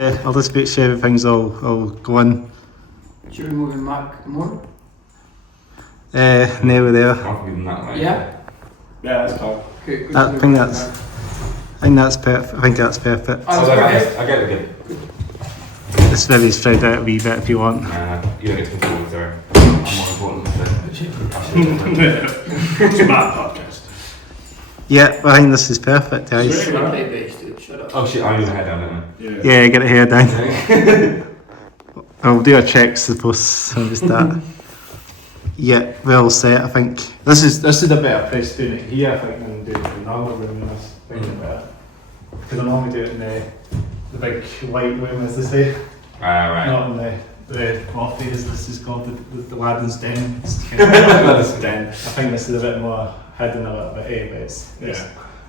I'll just make sure everything's all going. Should we move him back more? Nearly there. Yeah? Yeah, that's fine. Okay, good. I think that's perfect. I think that's perfect. Oh, that's I get it. Just maybe spread out a wee bit if you want. You don't get to control it, sorry. I'm more important than Smart podcast. Yeah, I think this is perfect, guys. Should I play bass, dude? Shut up. Oh shit, I need my head down, don't I? Yeah, get it here down. I'll do a check suppose when we start. Yeah, we're all set. I think this is a better place doing it here. I think than doing it in the normal room. And I was thinking about it because I normally do it in the big white room, as they say. Right. Not in the coffee, as this is called, the lad's den. Lad's den. I think this is a bit more hidden a little bit, but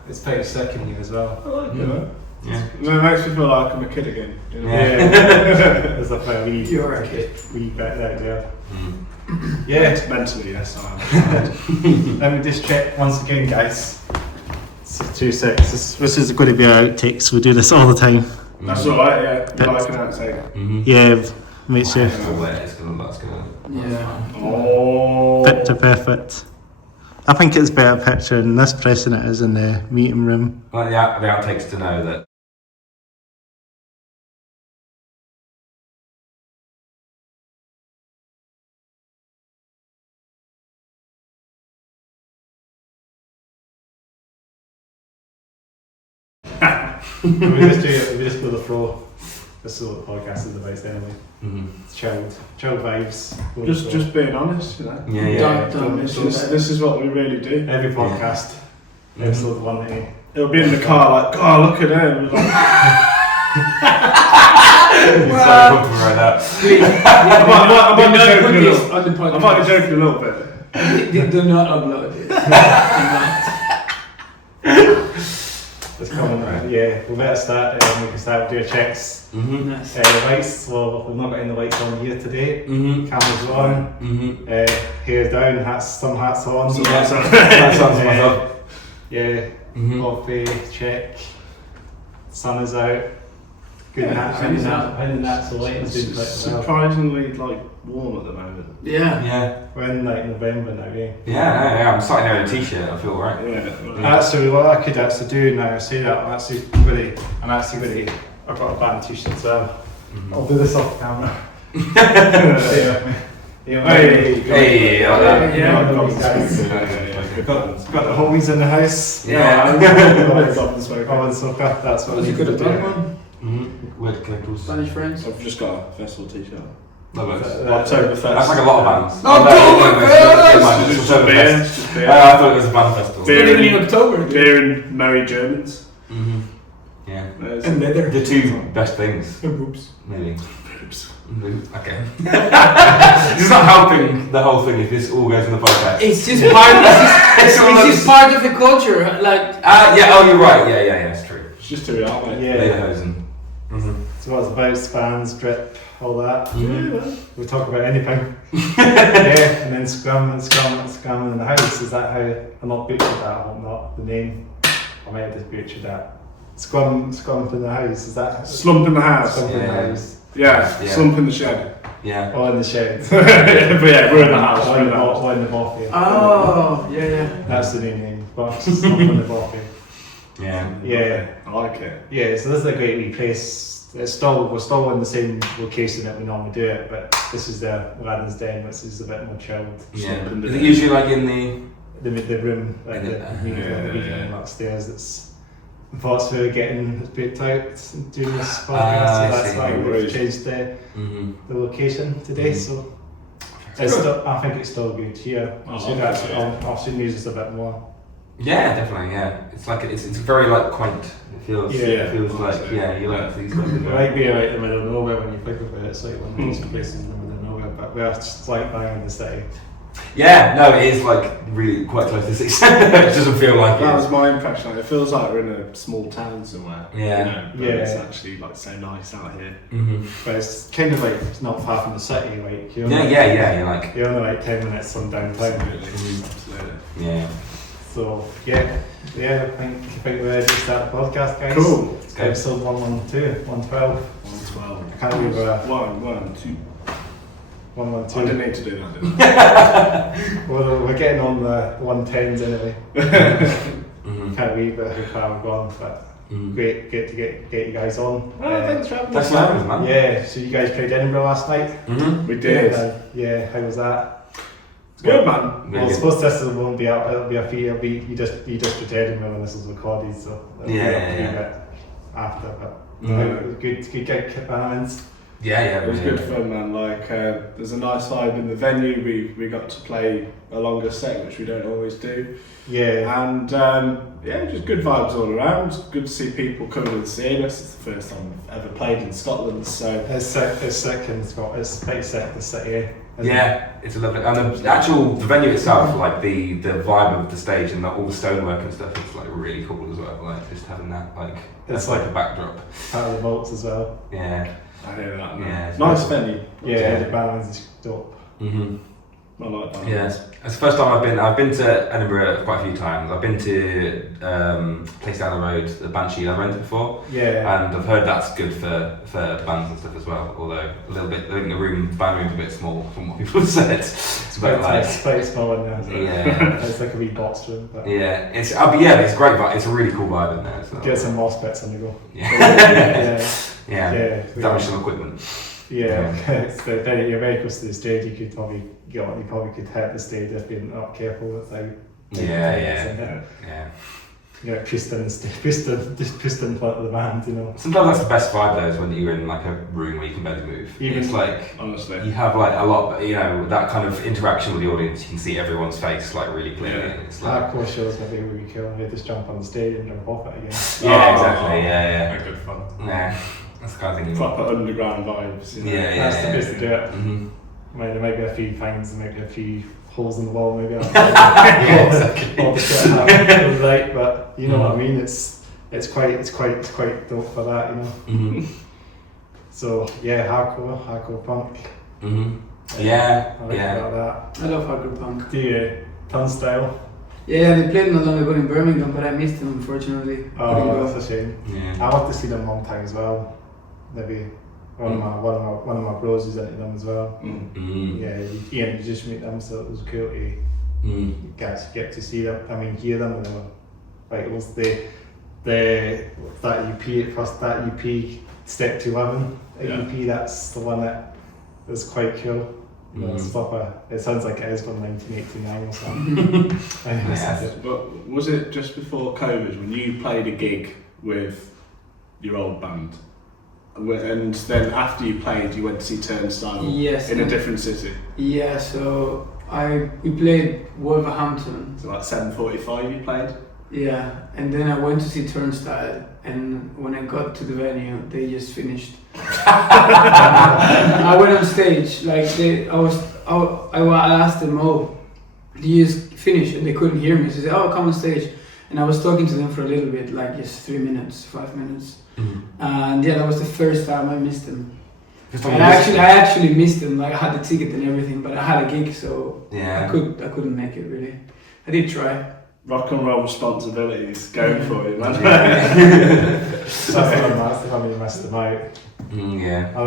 it's pretty sick in here as well. I like it, man. Yeah. It makes me feel like I'm a kid again. You know? Yeah. There's like a wee bit out there. Yeah. Mentally, yes, I am. Let me just check once again, guys. It's 2 6. This is going to be our outtakes. We do this all the time. That's alright, yeah. You like an outtake. Yeah, make sure. That's gonna. Yeah. Oh. Picture perfect. I think it's better picture in this press than it is in the meeting room. Well, the outtakes to know that. we just go the flow. This is what the podcast is about anyway. It's chilled vibes. Just being honest, you know. Yeah. This is what we really do. Every podcast, episode 180. It'll be in the car like, God, look at him. Like, I might be joking a little bit. Do not upload it. It's coming, yeah. We better start. We can start with our checks. Nice. Lights. Well, we've not got any lights on here today. Cameras on. Hair down. Some hats on. Yeah. Coffee. Check. Sun is out. Good hat. And that's the lighting's doing quite well. Surprisingly, like warm at the moment. Yeah. We're in like November now, yeah. Yeah. I'm starting out in a t-shirt. I feel right. Yeah. Actually, what I could actually do now, I say that I'm actually going to. I've got a band t-shirt as well. I'll do this off camera. Hey. Got the homies in the house. Yeah. That's what Was we it good need at to that do. one? Weird connectors. Spanish friends? I've just got a festival t-shirt. October 1st. That's like a lot of bands. Just beer. I thought it was a band festival. Beer in October. Beer and merry Germans. Yeah. And leather. The two best things. And boobs. Maybe. Okay. This is not helping the whole thing if this all goes in the podcast. It's just part of the culture. Like. You're right. Yeah, it's true. It's just who we are, mate. Yeah. Lederhosen. So what's about spans, drip, all that. We talk about anything. And then scrum in the house. Is that how I'm not butchered that? I hope not. The name. I might have just butchered that. Scrum in the house. Is that Slump in the house. Slump in the house. Yeah. Slump in the shed. Yeah. Or in the shed. But yeah, we're in the house. Or in the boffy. Oh, yeah. That's the new name. But Slump in the boffy. Yeah. I like it. Yeah, so this is a great wee place. We're still in the same location that we normally do it, but this is the lad's den, which is a bit more chilled. Yeah. Is it usually like in The room, like the meeting upstairs. It's thoughts we were getting booked out and doing this podcast, so that's why we've changed the location today. So it's still, I think it's still good here. I've seen music a bit more. Yeah, definitely. Yeah, it's like it's very like quaint. It feels like you like these. It might be like in the middle of nowhere when you think of it. It's like one of those places in the middle of nowhere, but we're just like bang in the city. Yeah, no, it is like really quite close to 6. It doesn't feel like that it. was my impression. It feels like we're in a small town somewhere. Yeah, but it's actually like so nice out here. But it's kind of like it's not far from the city. Like you're you're only like 10 minutes from downtown. Absolutely. Yeah. So I think we're ready to start the podcast, guys. Cool. It's episode 112, 112. can't remember. 1, 2. 1, 1, 2. I didn't need to do that, did I? Well, we're getting on the 110s anyway. Can't read but how far we've gone, but great to get you guys on. Thanks for having That's us. what happens, man. Yeah, so you guys played Edinburgh last night? We did. Yeah, how was that? It's good, man. Well, I suppose this won't be out, it'll be a fee, you just put Edinburgh when this was recorded, so it'll be a bit after, but good gig, bands. Yeah, It was good fun, man. Like, there's a nice vibe in the venue. We got to play a longer set, which we don't always do. Yeah. And just good vibes all around. Good to see people coming and seeing us. It's the first time I've ever played in Scotland, so It's sick in Scotland, it's pretty sick, the city. Yeah, it's a lovely, and the venue itself, like the vibe of the stage and all the stonework and stuff, it's like really cool as well. Like just having that, like it's like a backdrop. Part of the vaults as well. Yeah. I hear that. Yeah, it's Nice cool. venue. Yeah, the balance is dope. I like that. Yeah, it's the first time I've been to Edinburgh quite a few times. I've been to place down the road, the Banshee I rented before. Yeah. And I've heard that's good for bands and stuff as well. Although a little bit, I think the band room's a bit small from what people have said. It's about like It's quite small in there. yeah, It's like a wee box room. But yeah. It's it's great, but it's a really cool vibe in there. So. get some moss pits on the go. Yeah. Yeah. yeah. Damage some equipment. Yeah, it's you're very close to the stage. You could probably you probably could hit the stage if you're not careful without. Yeah. You know, pushed in in front of the band, you know. Sometimes that's the best vibe though, is when you're in like a room where you can barely move. It's like honestly, you have like a lot, you know, that kind of interaction with the audience. You can see everyone's face like really clearly. Yeah. It's like Hardcore shows maybe would be cool. They just jump on the stage and jump off it again. yeah, exactly. Yeah. Very good fun. Yeah, that's the kind of thing you want. Proper underground vibes. You know? Yeah. That's the best to do it. Mm-hmm. There might be a few things, there might be a few holes in the wall, maybe. Yeah, exactly. All the shit happening, right? But you know what I mean. It's quite dope for that, you know. Mm-hmm. So yeah, hardcore punk. Mm-hmm. Yeah. I like about I love hardcore punk. that. Do you Turnstile? Yeah, they played not long ago in Birmingham, but I missed them unfortunately. Oh, that's a shame. Yeah. I want to see them one time as well. Maybe one of my bros is into them as well. Mm-hmm. Yeah, Ian just meet them, so it was cool to get to see them. I mean, hear them, and they were like it was that EP Step to 11 EP. That's the one that was quite cool. You know, it's proper. It sounds like it is from 1989 or something. Yes. But was it just before COVID when you played a gig with your old band? And then after you played, you went to see Turnstile in a different city? Yeah, so we played Wolverhampton. So like 7:45 you played? Yeah, and then I went to see Turnstile, and when I got to the venue, they just finished. I went on stage, like I asked them, "Oh, did you just finish?" And they couldn't hear me. So they said, "Oh, come on stage." And I was talking to them for a little bit, like just 3 minutes, 5 minutes. And yeah, that was the first time I missed them. And I actually missed them. Like I had the ticket and everything, but I had a gig, so I couldn't make it really. I did try. Rock and roll responsibilities going for you, man. That's the one you missed them out. Yeah. I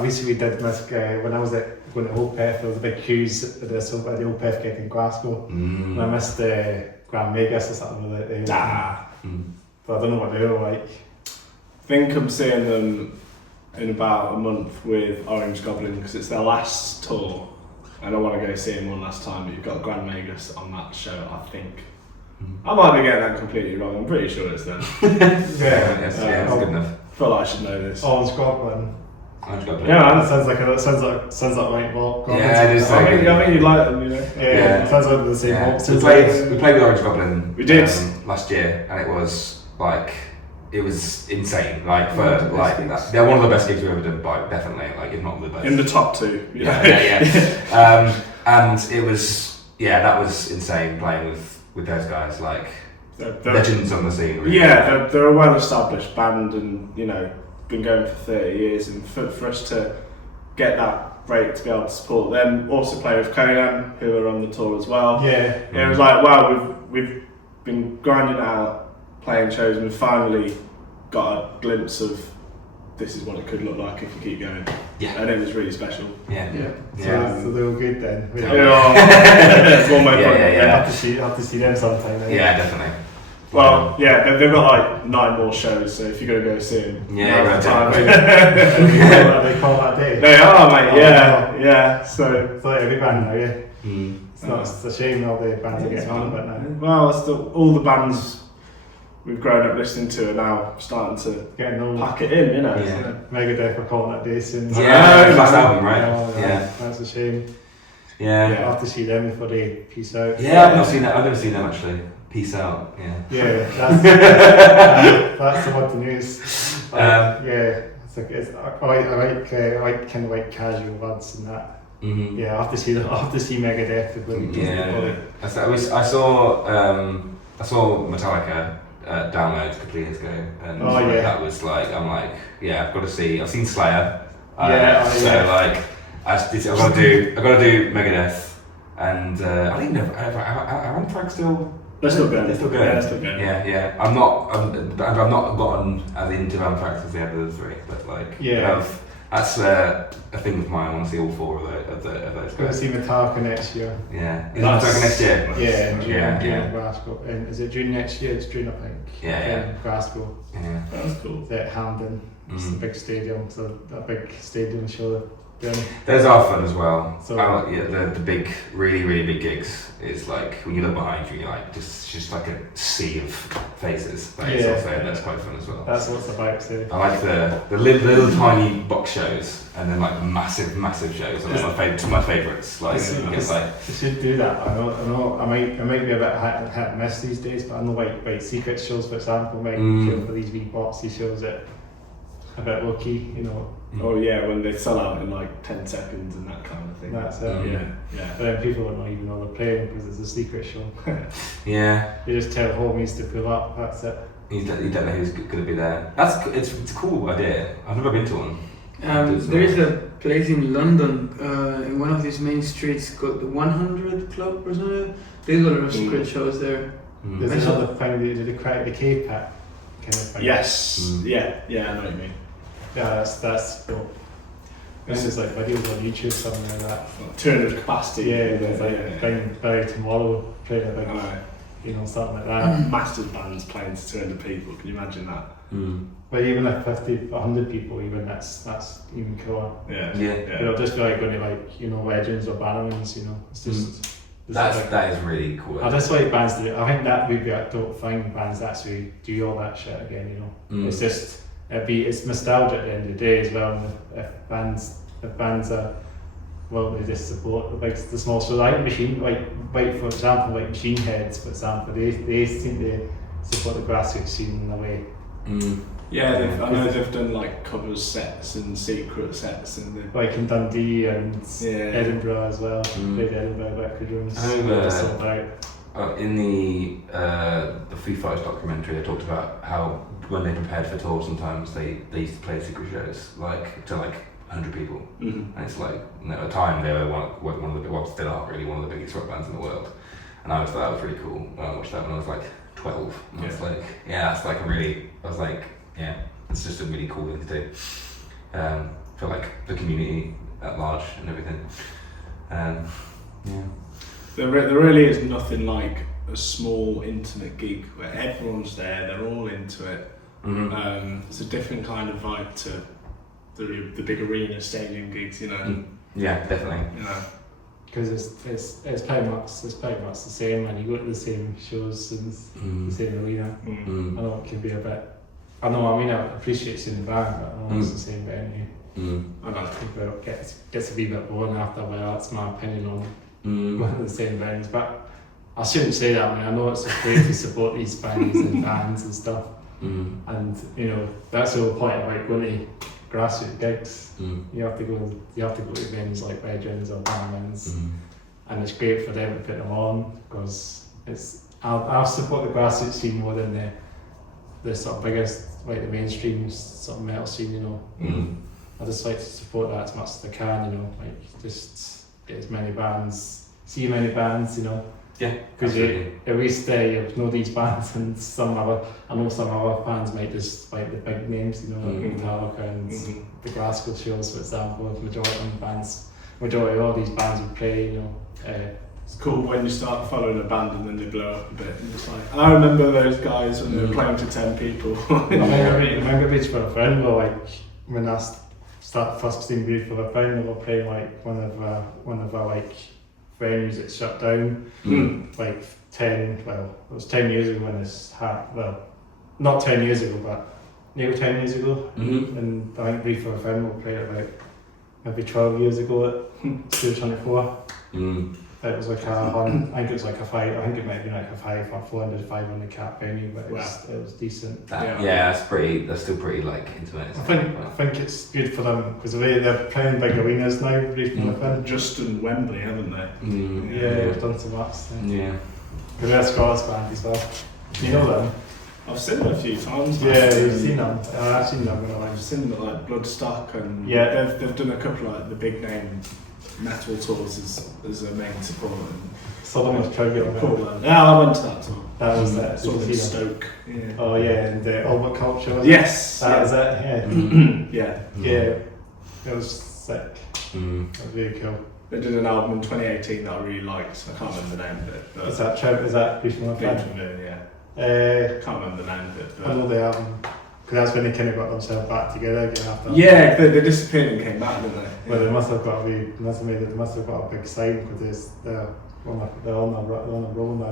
recently did miss when I was going to Opeth. There was a big queues at the Opeth gig in Glasgow. And I missed Grand Megas or something with it. But I don't know what they were like. I think I'm seeing them in about a month with Orange Goblin because it's their last tour. And I want to go see him one last time, but you've got Grand Megas on that show, I think. I might be getting that completely wrong, I'm pretty sure it's them. It's good enough. I feel like I should know this. Orange Goblin. Orange Goblin. Yeah, that sounds like right ball. Yeah, it is. I mean, you like them, you know? Yeah, it sounds like the same box. We played with Orange Goblin. We did. Last year, and it was like it was insane. Like for One of the like best gigs. they're one of the best gigs we've ever done, by definitely, like if not the best. In the top two. Yeah. And it was that was insane playing with those guys, like legends on the scene. Really. Yeah, they're a well-established band, and you know, been going for 30 years, and for us to get that break to be able to support them, also play with Conan, who are on the tour as well. Yeah. It was like, wow, we've been grinding out, playing shows, and we've finally got a glimpse of this is what it could look like if you keep going. Yeah. And it was really special. Yeah. So they were good then. That's one way. Have to see them sometime. Then. Yeah, definitely. Well, yeah, they've got like 9 more shows, so if you're gonna go see them, time. They call that day. They are, mate. Yeah. So it's like every band now, yeah. It's a shame all the bands are getting on a bit now. Well, still, all the bands we've grown up listening to are now starting to getting old. Pack it in, you know. Yeah. Megadeth are calling that day soon. Yeah, last album, right? Yeah, that's a shame. Yeah. I'll have to see them before they peace out. Yeah, I've never seen them actually. Peace out. Yeah, that's the what the news. I like kind of like casual bands and that. Mm-hmm. Yeah, I have to see Megadeth. I saw Metallica download a couple of years ago, and that was like, I've got to see. I've seen Slayer. I've got to do Megadeth, and I don't know. Are Anthrax still? They're still going. Yeah. I've not gotten as into Anthrax as the other 3, but that's a thing of mine. I want to see all 4 of those. Going to see Metallica next year. Yeah. Is Metallica next year? Yeah, June Glasgow. And is it June next year? It's June, I think. Yeah. Glasgow. Yeah. That's cool. It's at Hampden. It's a big stadium. So a big stadium show. Those are fun as well. So, the big, really, really big gigs. It's like when you look behind you, you're like just like a sea of faces. That's quite fun as well. That's what's about. So. I like the little tiny box shows and then like massive shows. And that's my favourites. I should do that. I know. I might be a bit hit and miss these days, but I know like secret shows, for example, might go for these wee boxy shows that a bit low key, you know. Oh yeah, when they sell out in like 10 seconds and that kind of thing. That's it. Yeah. But then people don't even know they're playing because it's a secret show. Yeah. You just tell homies to pull up. That's it. You don't know who's going to be there. It's a cool idea. I've never been to one. There is a place in London, in one of these main streets called the 100 Club or something. There's a lot of secret shows there. There's another thing they did the cave pack kind of thing. Yes. Yeah, I know what you mean. Yeah, that's cool. This is like videos on YouTube, something like that. 200 capacity. Yeah, there's like playing Barry Tomorrow, playing a big, something like that. Massive bands playing to 200 people. Can you imagine that? But even if 50, 100 people, even that's even cooler. Yeah. It'll just be like going to Legends or Bannermans, It's just that is really cool. I just like bands to do. I think that would be I don't find bands that actually do all that shit again. It's just. It's nostalgia at the end of the day as well. If bands are, they just support the small. So like for example, like Machine Heads, for example, they seem to support the grassroots scene in a way. Yeah, I know they've done like covers sets and secret sets and like in Dundee and Edinburgh as well. Played Edinburgh record rooms. In the Foo Fighters documentary, they talked about how when they prepared for tours, sometimes they used to play secret shows to 100 people, and it's like at the time they were one of the still are really one of the biggest rock bands in the world, and I thought that was really cool. I watched that when I was like 12, and I was like, that's like it's just a really cool thing to do for like the community at large and everything. There really is nothing like a small intimate gig where everyone's there, they're all into it. It's a different kind of vibe to the big arena stadium gigs, Yeah, definitely. Because it's pretty much the same, and you go to the same shows in the same arena. I know it can be a bit. I appreciate seeing the band, but I know it's the same venue. I don't think it gets a wee bit boring after a while. That's my opinion on one of the same venues, but I shouldn't say that. I know it's a way to support these bands and bands and stuff, and that's the whole point of like going to grassroots gigs. You have to go to venues like Legends or Bannermans, and it's great for them to put them on because I'll support the grassroots scene more than the sort of biggest, like the mainstream sort of metal scene. I just like to support that as much as I can. Like just get as many bands, see many bands. Yeah, because at least you know these bands, and I know some other bands might just like the big names, you know, like Metallica and the Glasgow shows, for example. Majority of all these bands would play, you know. It's cool when you start following a band and then they blow up a bit. And it's like, I remember those guys when they were playing to 10 people. I remember Beach for a Friend, were like, when I first seen Beach for a Friend, they were playing like one of our like venues that shut down, like it was 10 years ago when this happened. Well, not 10 years ago, but nearly 10 years ago. And I think Beach for a Friend will play about maybe 12 years ago at Studio 24. It was like I think it was like I think it might have been like a 400, 500 cap venue, but it was decent. That's still pretty like intimate. I think it's good for them because they're playing big arenas now. Just in Wembley, haven't they? They've done some ups. Yeah. Because they're a Scottish band as well. You know them? I've seen them a few times. Yeah, you've seen them. I've seen them. I've seen them at like Bloodstock, and they've done a couple of like the big name metal tours as a main support. Southern was Tribute. Yeah, I went to that tour. That was it. Sort of in Stoke. Yeah. Oh yeah, and Albert Culture. Yes. That was it. Yeah. Yeah. It was sick. It was really cool. They did an album in 2018 that I really liked. I can't remember the name of it. But Is that Beach from a Friend? Yeah. Can't remember the name of it. But I know the album. Because that's when they kind of got themselves back together again after. Yeah, they disappeared and came back, didn't they? Well, they must have got a big sign because they're on a roll now.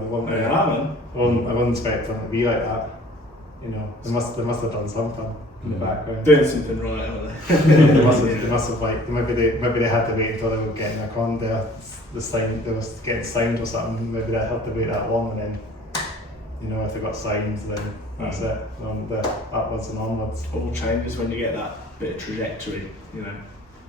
I wouldn't expect them to be like that. You know, they must have done something in the background. Doing something right, aren't they? they must have like maybe they had to wait until they were getting the sign. They was getting signed or something. Maybe they had to wait that long, and then if they got signed, then that's it. Upwards and onwards. All changes when you get that bit of trajectory,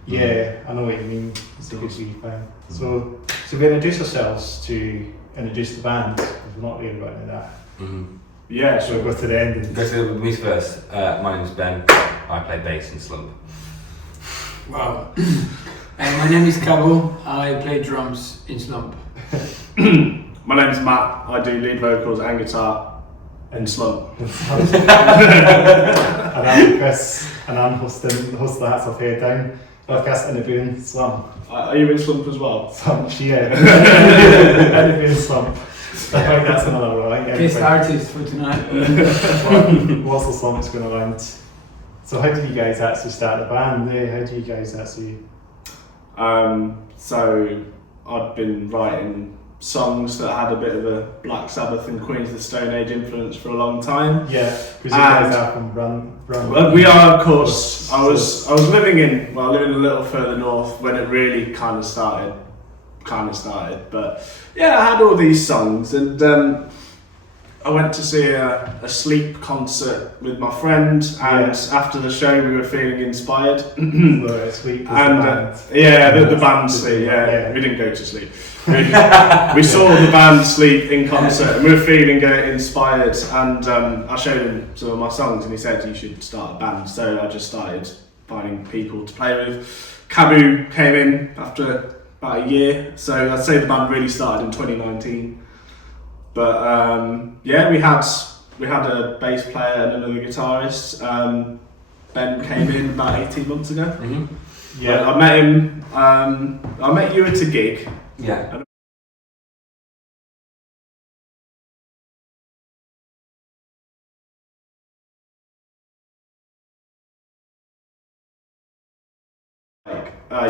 Yeah, I know what you mean. It's a good thing. So we introduce ourselves to introduce the band. We've not really got into that. Yeah, so we'll go to the end. Go to me first. My name's Ben. I play bass in Slump. Wow. My name is Cabo. I play drums in Slump. My name's Matt. I do lead vocals and guitar in Slump. And I'm Chris, and I'm host the Hats Off Head Down podcast interviewing Slump. Are you in Slump as well? Slump, yeah. Interviewing Slump. I think that's another one. Guest artist for tonight. What's the Slump's going around? So how did you guys actually start the band? How do you guys actually? So I'd been writing songs that had a bit of a Black Sabbath and Queens of the Stone Age influence for a long time. Yeah, because you guys are from Run. Well, we are, of course. I was living a little further north when it really kind of started. But yeah, I had all these songs, and I went to see a Sleep concert with my friend, and after the show we were feeling inspired. Sleep and the band Sleep. We didn't go to Sleep. We saw the band Sleep in concert, and we were feeling inspired. And I showed him some of my songs, and he said you should start a band. So I just started finding people to play with. Cabu came in after about a year, so I'd say the band really started in 2019. But we had a bass player and another guitarist. Ben came in about 18 months ago. Yeah, I met him. I met you at a gig. Yeah.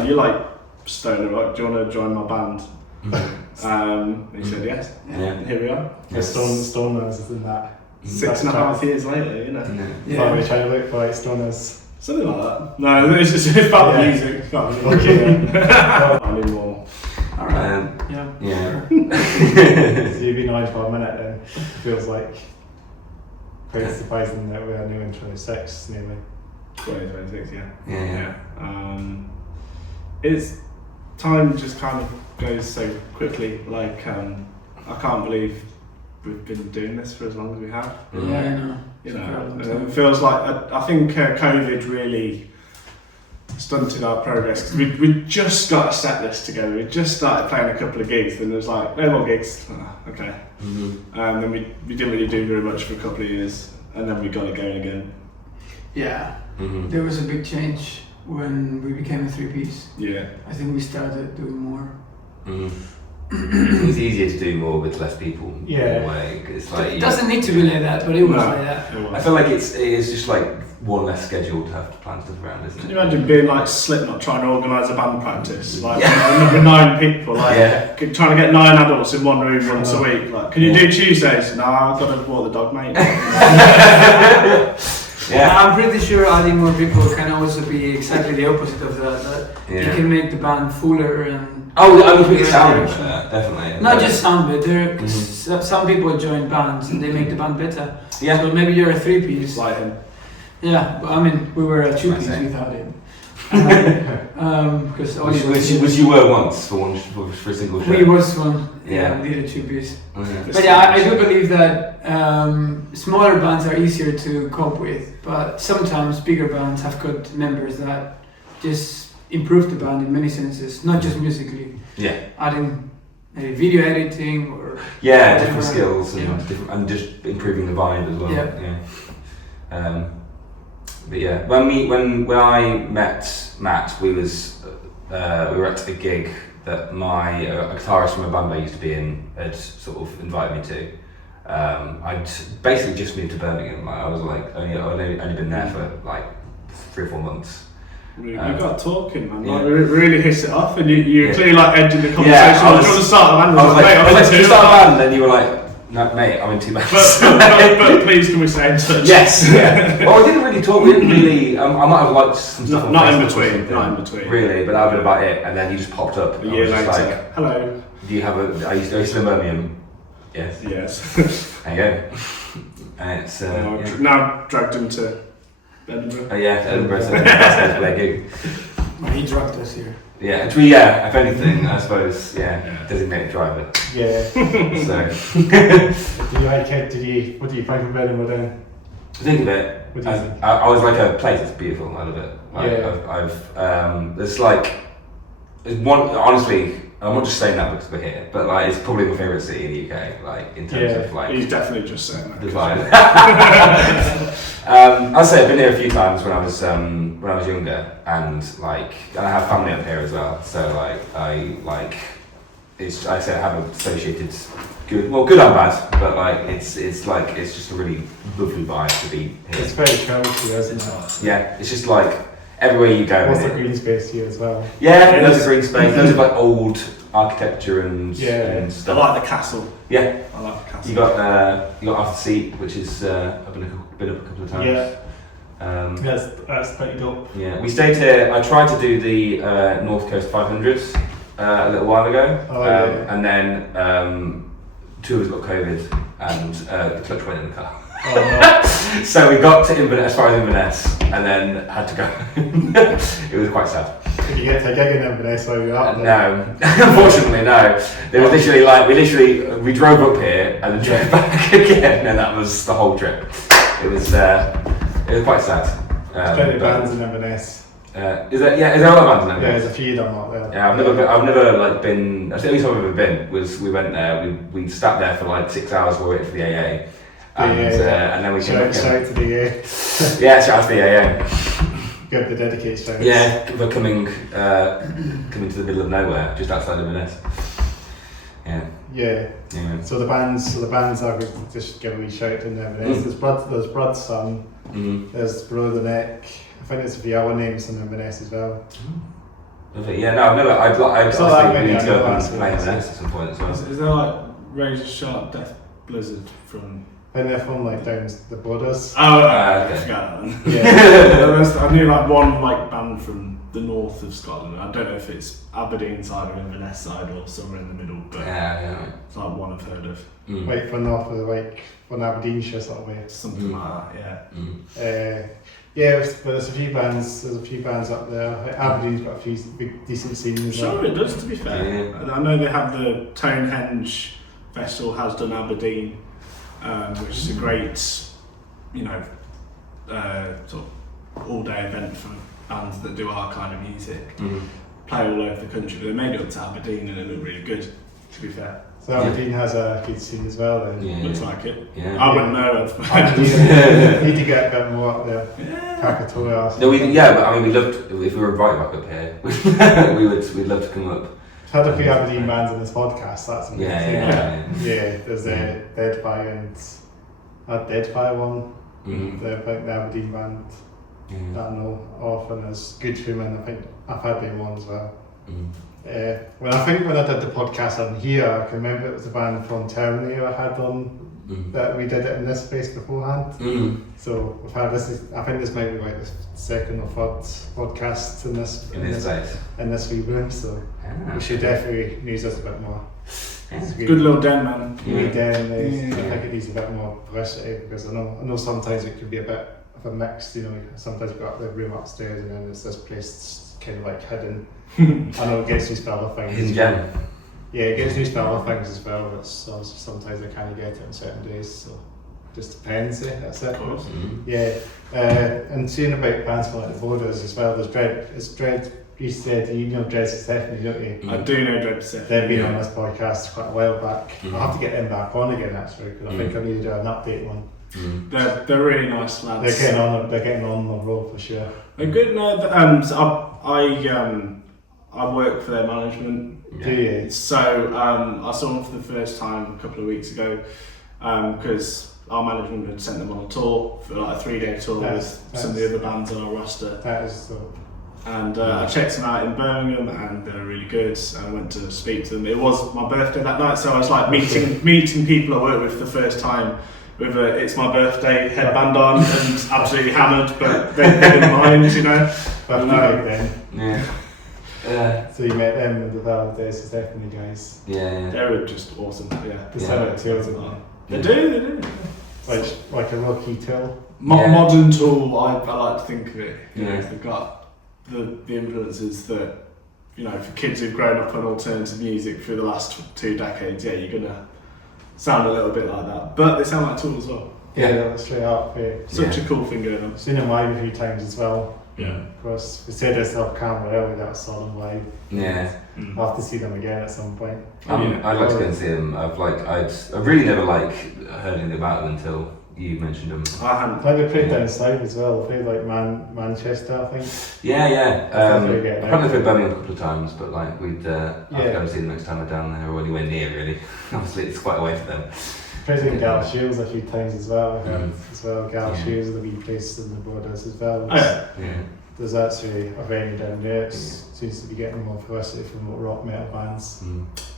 You like stoner rock? Do you want to join my band? He said yes. Yeah. And here we are. Stoners is in that. 6.5 years later, Yeah. We're trying to look for like Stoners. Something like that. No, it's just about the music. Not anymore. Alright. Yeah. So you've been on for a minute then. It feels like quite surprising that we're new in 26 nearly. 2026, Yeah. It's time just kind of goes so quickly. Like I can't believe we've been doing this for as long as we have. Yeah, I know. It feels like I think COVID really stunted our progress because we just got a set list together. We just started playing a couple of gigs, and it was like, no more gigs. Oh, okay. And then we didn't really do very much for a couple of years, and then we got it going again. Yeah, there was a big change when we became a 3-piece. Yeah. I think we started doing more. It was easier to do more with less people. Yeah. In a way. It's like, It doesn't need to be like that, but it was like that. I feel like it is just like one less schedule to have to plan stuff around, isn't it? Can you imagine being like Slipknot trying to organise a band practice? Like with 9 people, like trying to get 9 adults in one room once a week. Like, can you do Tuesdays? No, I've got to walk the dog, mate. Yeah. I'm pretty sure adding more people can also be exactly the opposite of that. You can make the band fuller and... Oh, I mean, make it sound better, definitely. Not just sound better, some people join bands and they make the band better. Yeah. So maybe you're a 3-piece. Like him. Yeah, but I mean, we were a 2-piece without him. Which you were once for a single show. We was one. Yeah. We did a 2-piece. Okay. But yeah, I do believe that smaller bands are easier to cope with, but sometimes bigger bands have got members that just improve the band in many senses, not just musically. Yeah. Adding maybe video editing or different skills and just improving the vibe as well. Yeah. But yeah, when I met Matt, we were at a gig that a guitarist from a band I used to be in had sort of invited me to. I'd basically just moved to Birmingham. I was like only been there for like 3 or 4 months. We got talking, man. Like, we really hit it off, and you clearly like edging the conversation. Yeah, I was going to start a band. I was like, "Can you start a band?" And then you were like, "No, mate, I'm in 2 bands." but please, can we stay in touch? Yes. Yeah. Well, we didn't really talk. We didn't really. I might have liked some stuff. Not in between. Not in between. Really, but that was about it. And then he just popped up. A year later. Like, hello. Do you have a? I used to live in Birmingham. Yes. Yes. There you go. And it's now dragged him to Edinburgh. Edinburgh. So that's play a gig. Well, he dragged us here. Yeah, if anything, I suppose, designated driver. Yeah. So. Do you like it? What do you think of Edinburgh then? Think of it. What do you think? I was like a place. It's beautiful. I love it. There's like, honestly, I'm not just saying that because we're here, but like it's probably my favourite city in the UK. Like in terms of like. He's definitely just saying that. The vibe. I'd say I've been here a few times when I was younger, and I have family up here as well. So I say I have associated good and bad, but like it's just a really lovely vibe to be here. It's very cozy, isn't it? Yeah, it's just like everywhere you go. Lots of green space here as well. Yeah, loads of green space, loads of like old architecture and stuff. I like the castle. Yeah, I like the castle. You got After Seat, which is I've been up a couple of times. Yeah. That's pretty dope. Yeah, we stayed here. I tried to do the North Coast 500s a little while ago, and then 2 of us got COVID, and the clutch went in the car. Oh, no. So we got to Inverness, as far as Inverness, and then had to go. It was quite sad. Did you get to a gig in Inverness while you were up there? No, unfortunately no. They were literally we drove up here and then drove back again, and that was the whole trip. It was quite sad. There's plenty of bands in Inverness. Is there other bands in Inverness? Yeah, there's a few of them up there. Yeah, I've never been. That's the only time I've ever been. Was we went there. We sat there for like 6 hours while we waited for the AA. And then we came back. Shout to the yeah, shout out to the AA. Give the dedicated shout. Yeah, for coming to the middle of nowhere, just outside of Inverness. Yeah. So the bands I would just give a wee shout in Inverness. There's Blood Sun. There's Below the Neck. I think there's a few other names in Inverness as well. Yeah, no, I've never. I'd honestly need to go up and play Inverness at some point as well. Is there like Razor Sharp Death Blizzard from? I think they're from like down the borders. Oh, okay. Okay. I forgot that one. Yeah. I knew like one like band from the north of Scotland. I don't know if it's Aberdeen side or Inverness side or somewhere in the middle, but it's like one I've heard of. Like from north of from Aberdeenshire sort of way. Something like that, but there's a few bands up there. Like Aberdeen's got a few big decent scenes. Sure, it does, to be fair. Yeah. I know they have the Tonehenge Festival has done Aberdeen, which is a great, sort of all-day event for bands that do our kind of music play all over the country, but they made it up to Aberdeen and it looked really good, to be fair. So Aberdeen has a good scene as well then. Yeah. Looks like it. Yeah. I wouldn't know. Need to get a bit more up there. Kakatoa. No, but I mean, we'd love to, if we were invited back up here, we'd love to come up. I've had a few Aberdeen bands in this podcast, that's amazing. Yeah, there's a Deadfire and a Deadfire one. The Aberdeen band that I know often is Good Human. I think I've had them on as well. When I did the podcast on here, I can remember it was a band from Terminator I had on that we did it in this place beforehand. So we've had this. I think this might be like the second or third podcast in this wee room. So we should definitely use this a bit more. Good little den, man. I think it needs a bit more publicity because I know sometimes it can be a bit of a mix. You know, sometimes you've got the room upstairs and then there's this place kind of like hidden. I know it gets used to other things. Hidden gem. Yeah, it gets used to other things as well, but sometimes I can't get it on certain days, so just depends. That's it. Of course. Yeah, and seeing about bands like the Borders as well. There's Dread. It's Dread. You said you know Dread Stephanie, don't you? I do know Dread Stephanie. They've been on this podcast quite a while back. I'll have to get them back on again actually because I think I need to do an update one. They're really nice lads. They're getting on the roll for sure. They're good. No, I work for their management. Do you? So I saw them for the first time a couple of weeks ago because our management had sent them on a tour for like a 3-day tour with some of the other bands on our roster. That is so. And I checked them out in Birmingham and they were really good. And I went to speak to them. It was my birthday that night, so I was like meeting people I work with for the first time with a "It's my birthday" headband on and absolutely hammered, but they didn't mind, you know. But then. Yeah. So you met them with the Valentine's Stephanie guys. Yeah. They were just awesome. Yeah. They sound like Tool, don't They do. Like a rocky Tool. Modern Tool, I like to think of it. You know, Yeah. they've got the influences that, you know, for kids who've grown up on alternative music through the last 2 decades, yeah, you're gonna sound a little bit like that. But they sound like Tool as well. Yeah, straight up. Such a cool thing going on. I've seen them live a few times as well. Yeah. Of course, we said this off camera earlier that I saw them live. Yeah. I'll have to see them again at some point. I'd like to go and see them. I've really never heard anything about them until you mentioned them. I hadn't. I think they played down south as well. They played like Manchester, I think. Yeah. I've probably played Birmingham a couple of times, but like we'd I'll go and see them next time we're down there or anywhere near really. Obviously it's quite away for them. Played Gal Shields a few times as well. Gal Shields will be placed in the Borders as well. There's actually a venue down there. It seems to be getting more publicity from rock metal bands.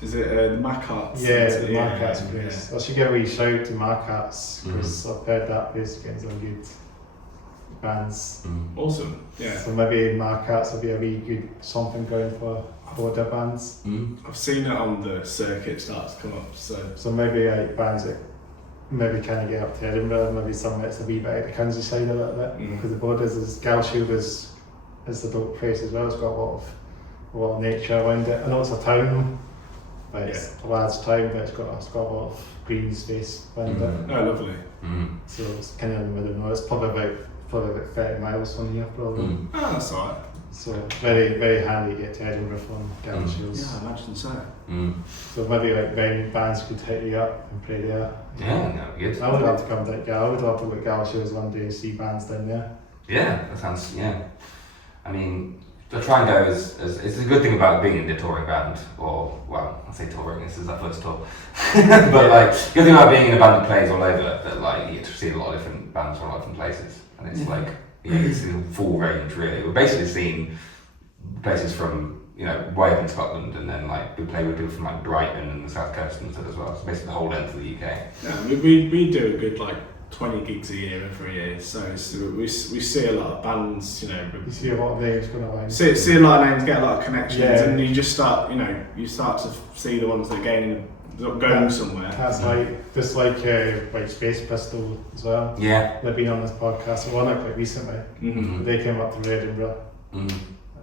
Is it the Macats? Yeah, the Macats place. I should give a wee shout to Macats because I've heard that place getting some good bands. Awesome. Yeah. So maybe Macats will be a wee good something going for border bands. I've seen it on the circuit start to come up. So maybe like bands that maybe kind of get up to Edinburgh, maybe some that's a wee bit out the countryside a little bit because the Borders is Galshield is the dope place as well. It's got a lot of nature around it. I know it's a town, but it's a large town, but it's got a lot of green space around it. Oh, lovely. So it's kind of in the middle. It's probably about 30 miles from here, probably. Oh, that's alright. So very, very handy to get to Edinburgh from Galshields. Yeah, I imagine so. So maybe like venue bands could hit you up and play there. Yeah, no, good. I would love to come down. I would love to go to Galshields one day and see bands down there. Yeah, that sounds. Yeah, I mean, to try and go as it's a good thing about being in a touring band, or well, I say touring. This is our first tour, but like good thing about being in a band that plays all over that like you get to see a lot of different bands from a lot of different places, and it's like it's a full range really. We're basically seeing places from way up in Scotland, and then like we play with people from like Brighton and the South Coast and stuff as well. So basically the whole length of the UK. Yeah, we do a good like 20 gigs a year every year, so we see a lot of bands, You see a lot of names going around. See a lot of names, get a lot of connections, and you just start, you start to see the ones that are going somewhere. That's just like Space Pistol as well. Yeah. They've been on this podcast, one quite recently. They came up to Edinburgh.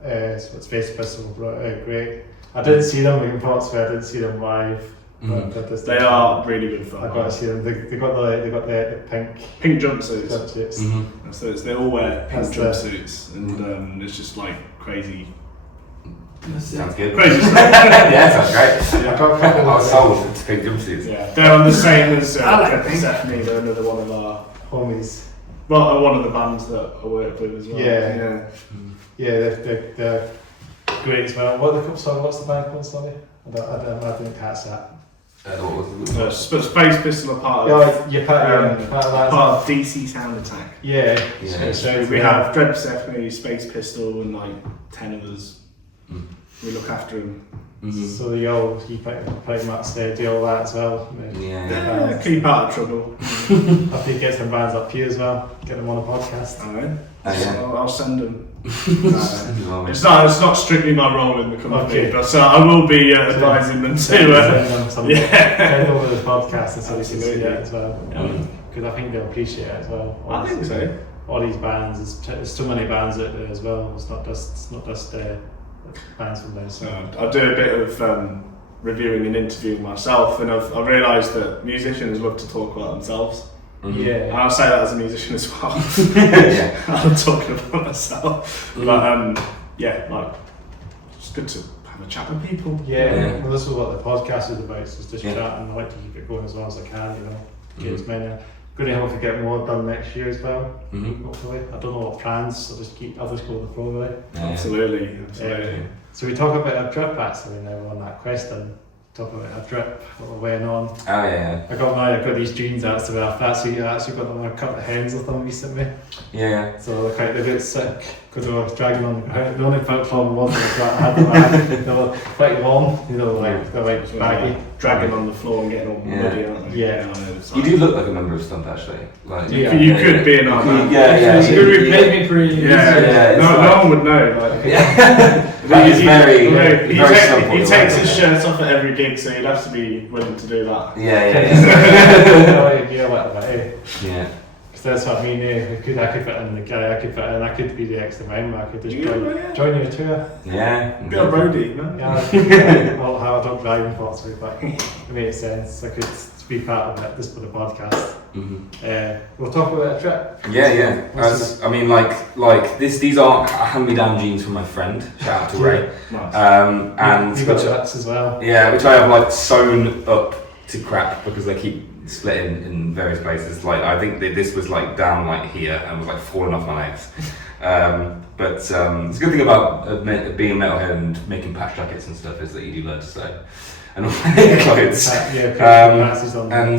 So Space Pistol were great. I didn't see them in Portsmouth, I didn't see them live. They are really good fun. I've got to see them. They got the pink jumpsuits. jumpsuits. They all wear pink That's jumpsuits, and it's just like crazy. Sounds good. Crazy stuff. Yeah, sounds great. I got a couple I of was sold to pink jumpsuits. Yeah, they're on the same as I like pink. Stephanie. They're another one of our homies. well, one of the bands that I work with as well. Yeah. Yeah, they're great as well. What's the band called? Sorry, I didn't catch that. What was But Space Pistol are part Yeah, of, you're part of that. part of DC Sound Attack. Yeah. Yeah. So we have Dread Persephone, Space Pistol, and like 10 others. We look after them. So you pretty much do all that as well. Yeah, keep out of trouble. I think get some bands up here as well. Get them on a podcast. Alright. yeah. I'll send them. Well, It's not strictly my role in the company, Okay. but I will be advising them to. Send them some Yeah. over the podcast and so they can see Absolutely. it as well. Because I think they'll appreciate it as well. I think so. All these bands, there's too many bands out there as well. It's not just bands from there. So I do a bit of reviewing and interviewing myself, and I've realised that musicians love to talk about themselves. And yeah. I'll say that as a musician as well. Yeah. I'm talking about myself. But yeah, like it's good to have a chat with people. Yeah, well, this is what the podcast is about. It's just Yeah. chatting. I like to keep it going as long as I can. Get as many. Going to hopefully get more done next year as well. Hopefully, I don't know what plans. I'll just go with the flow with it. Absolutely. So we talk about our trip actually now on that question. Talk about our trip, what we're went on. Oh yeah. I've got these jeans actually. I've actually got them. I cut the hens with them recently. Yeah. So they're a bit sick because they were dragging on. The only problem was that I had them. They were quite long. They're like baggy. Dragging on the floor and getting all muddy, aren't they? Yeah. I know, it's You like- do look like a member of Slump actually. Like You could be an art man. Yeah. You could replace me pretty easy. Yeah, no one would know. Like, Yeah. That is very Slump. He takes his shirt off at every gig, so you'd have to be willing to do that. Yeah. Yeah, like that. Yeah. Because that's what I mean. I could fit in the guy. I could be the extra member. I could just Yeah. join your tour. Yeah. Be a roadie, man. Yeah. Well, how I don't drive unfortunately, but it makes sense. I could be part of it just for the podcast. We'll talk about a trip. Yeah. I mean, like these are hand-me-down jeans from my friend. Shout out to Ray. Nice. And you got chucks as well. Yeah, which I have like sewn up to crap because they keep splitting in various places. Like I think that this was like down like here and was like falling off my legs. But it's a good thing about being a metalhead and making patch jackets and stuff is that you do learn to sew and clothes. And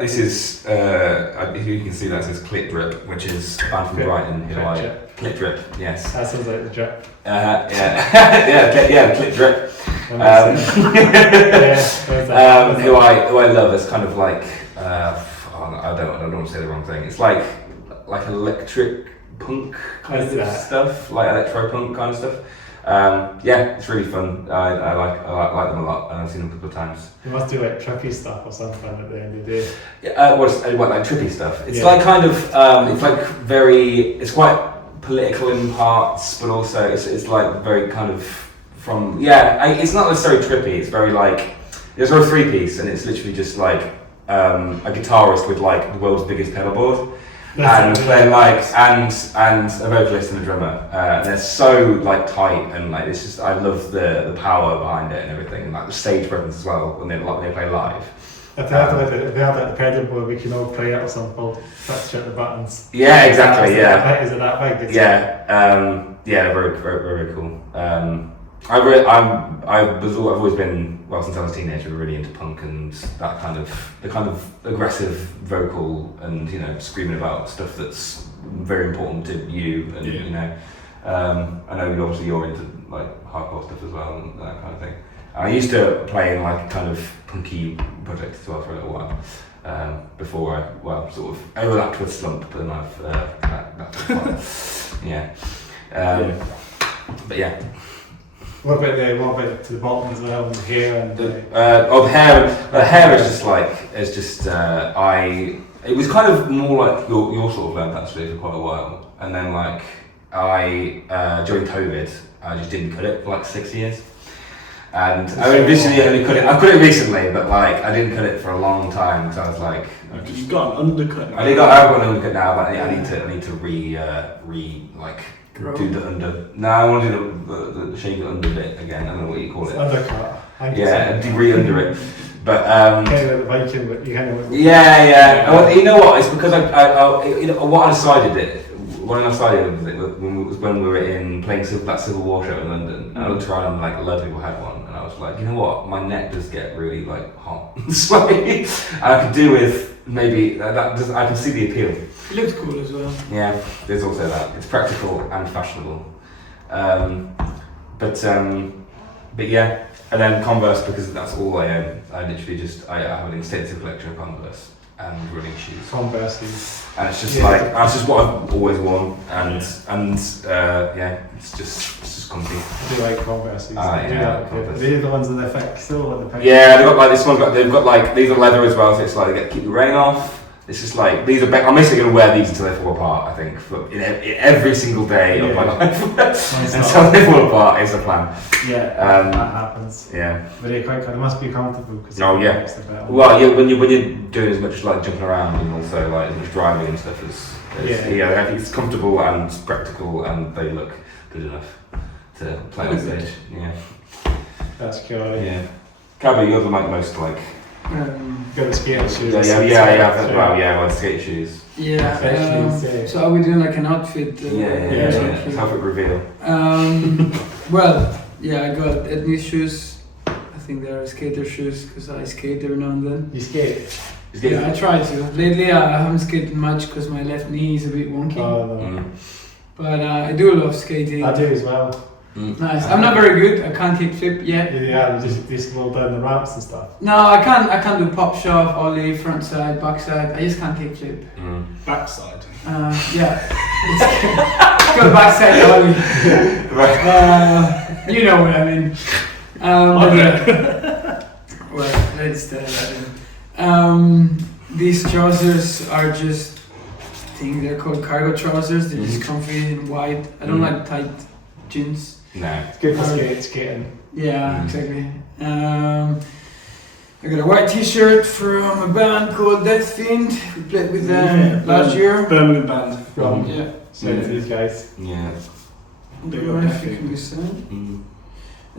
this is you can see that says Click Drip, which is a band from Brighton who I Click Drip. Yes. That sounds like the drip. Click Drip. Who I love is kind of like I don't want to say the wrong thing. It's like electric punk kind of stuff, like electro punk kind of stuff. It's really fun. I like them a lot, and I've seen them a couple of times. You must do like trippy stuff or something at the end of the day. What like trippy stuff? It's like kind of it's like it's quite political in parts, but also it's like very kind of it's not necessarily trippy. It's very like there's a 3-piece, and it's literally just like a guitarist with like the world's biggest pedal board. And then and a vocalist and a drummer. They're so like tight and like it's just I love the power behind it and everything, and like the stage presence as well when they play live. If they have the pedal board, we can all play it or something called touch the buttons. Yeah, exactly. Yeah. Is it that big? Very, very, very cool. I've always been since I was a teenager really into punk and that kind of aggressive vocal and screaming about stuff that's very important to you and I know obviously you're into like hardcore stuff as well and that kind of thing. I used to play in like a kind of punky project as well for a little while before I sort of overlapped with Slump, but then I've but yeah. What about the bottom as well, and the hair and the hair is just it was kind of more like your sort of length actually for quite a while, and then during COVID I just didn't cut it for like 6 years, And I mean, recently I only cut it. I cut it recently, but like I didn't cut it for a long time because I was like, you've got an undercut now. I've got an undercut now, but I need to do the under. No, I want to do the shave the under bit again. I don't know what you call it. Undercut. Yeah, re-under it. But kind of the Viking, but you kind of. Yeah. Well, you know what? It's because what I decided it. When I started when we were playing that Civil War show in London, I looked around and like a lot of people had one, and I was like, you know what, my neck does get really like hot and sweaty, and I could do with maybe that. I can see the appeal. It looks cool as well. Yeah, there's also that. It's practical and fashionable, but yeah, and then Converse, because that's all I own. I literally I have an extensive collection of Converse and running shoes. Converse. And it's just that's just what I've always worn, and it's just comfy. I do like Converse. Converse. They're the ones that they're thick still at the paint. Yeah, they've got like this one. They've got like these are leather as well, so it's like they keep the rain off. It's just like these are. I'm basically going to wear these until they fall apart. I think in every single day of my life until they fall apart is the plan. Yeah, that happens. Yeah, but they're quite. It must be comfortable because. Oh yeah. Well, yeah, when you're doing as much like jumping around and also like as much driving and stuff I think it's comfortable and practical, and they look good enough to play on stage. Yeah, that's cool. Yeah, Cabby, you're the most like. Got the skater shoes. Well, skate shoes. Yeah. So are we doing like an outfit? Outfit reveal. Well, yeah, I got Edinburgh shoes. I think they are skater shoes because I skate every now and then. You skate? Yeah, I try to. Lately, I haven't skated much because my left knee is a bit wonky. But I do love skating. I do as well. Nice. I'm not very good. I can't kick flip yet. Yeah, just roll down the ramps and stuff. No, I can't do pop shove, ollie, front side, back side. I just can't kick flip. Backside. Yeah. It's got backside ollie. You know what I mean. Well, let's tell that. These trousers are just, I think they're called cargo trousers. They're just comfy and wide. I don't like tight jeans. No. It's good for skating. Yeah, exactly. I got a white t-shirt from a band called Death Fiend. We played with them last year. Birmingham band. So these guys. Yeah. And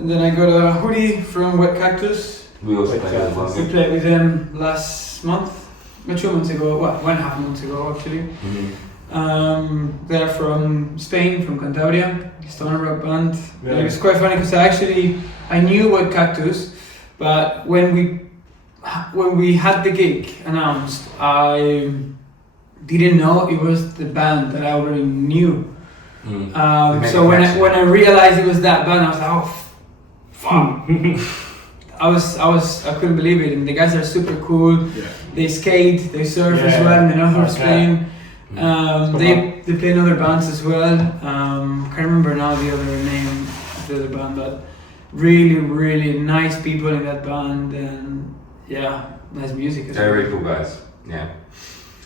then I got a hoodie from Wet Cactus. We also played with them. We played with them last month. 2 months ago. Well, 1.5 months ago actually. They're from Spain, from Cantabria, stoner rock band. Yeah. It was quite funny because I knew White Cactus, but when we had the gig announced, I didn't know it was the band that I already knew. So when I realized it was that band, I was like, oh, fuck. I couldn't believe it, and the guys are super cool. Yeah. They skate, they surf as well, and they know how to swim. They play in other bands as well. Can't remember now the other name of the other band, but really, really nice people in that band, and yeah, nice music as well. They're really cool guys. Yeah.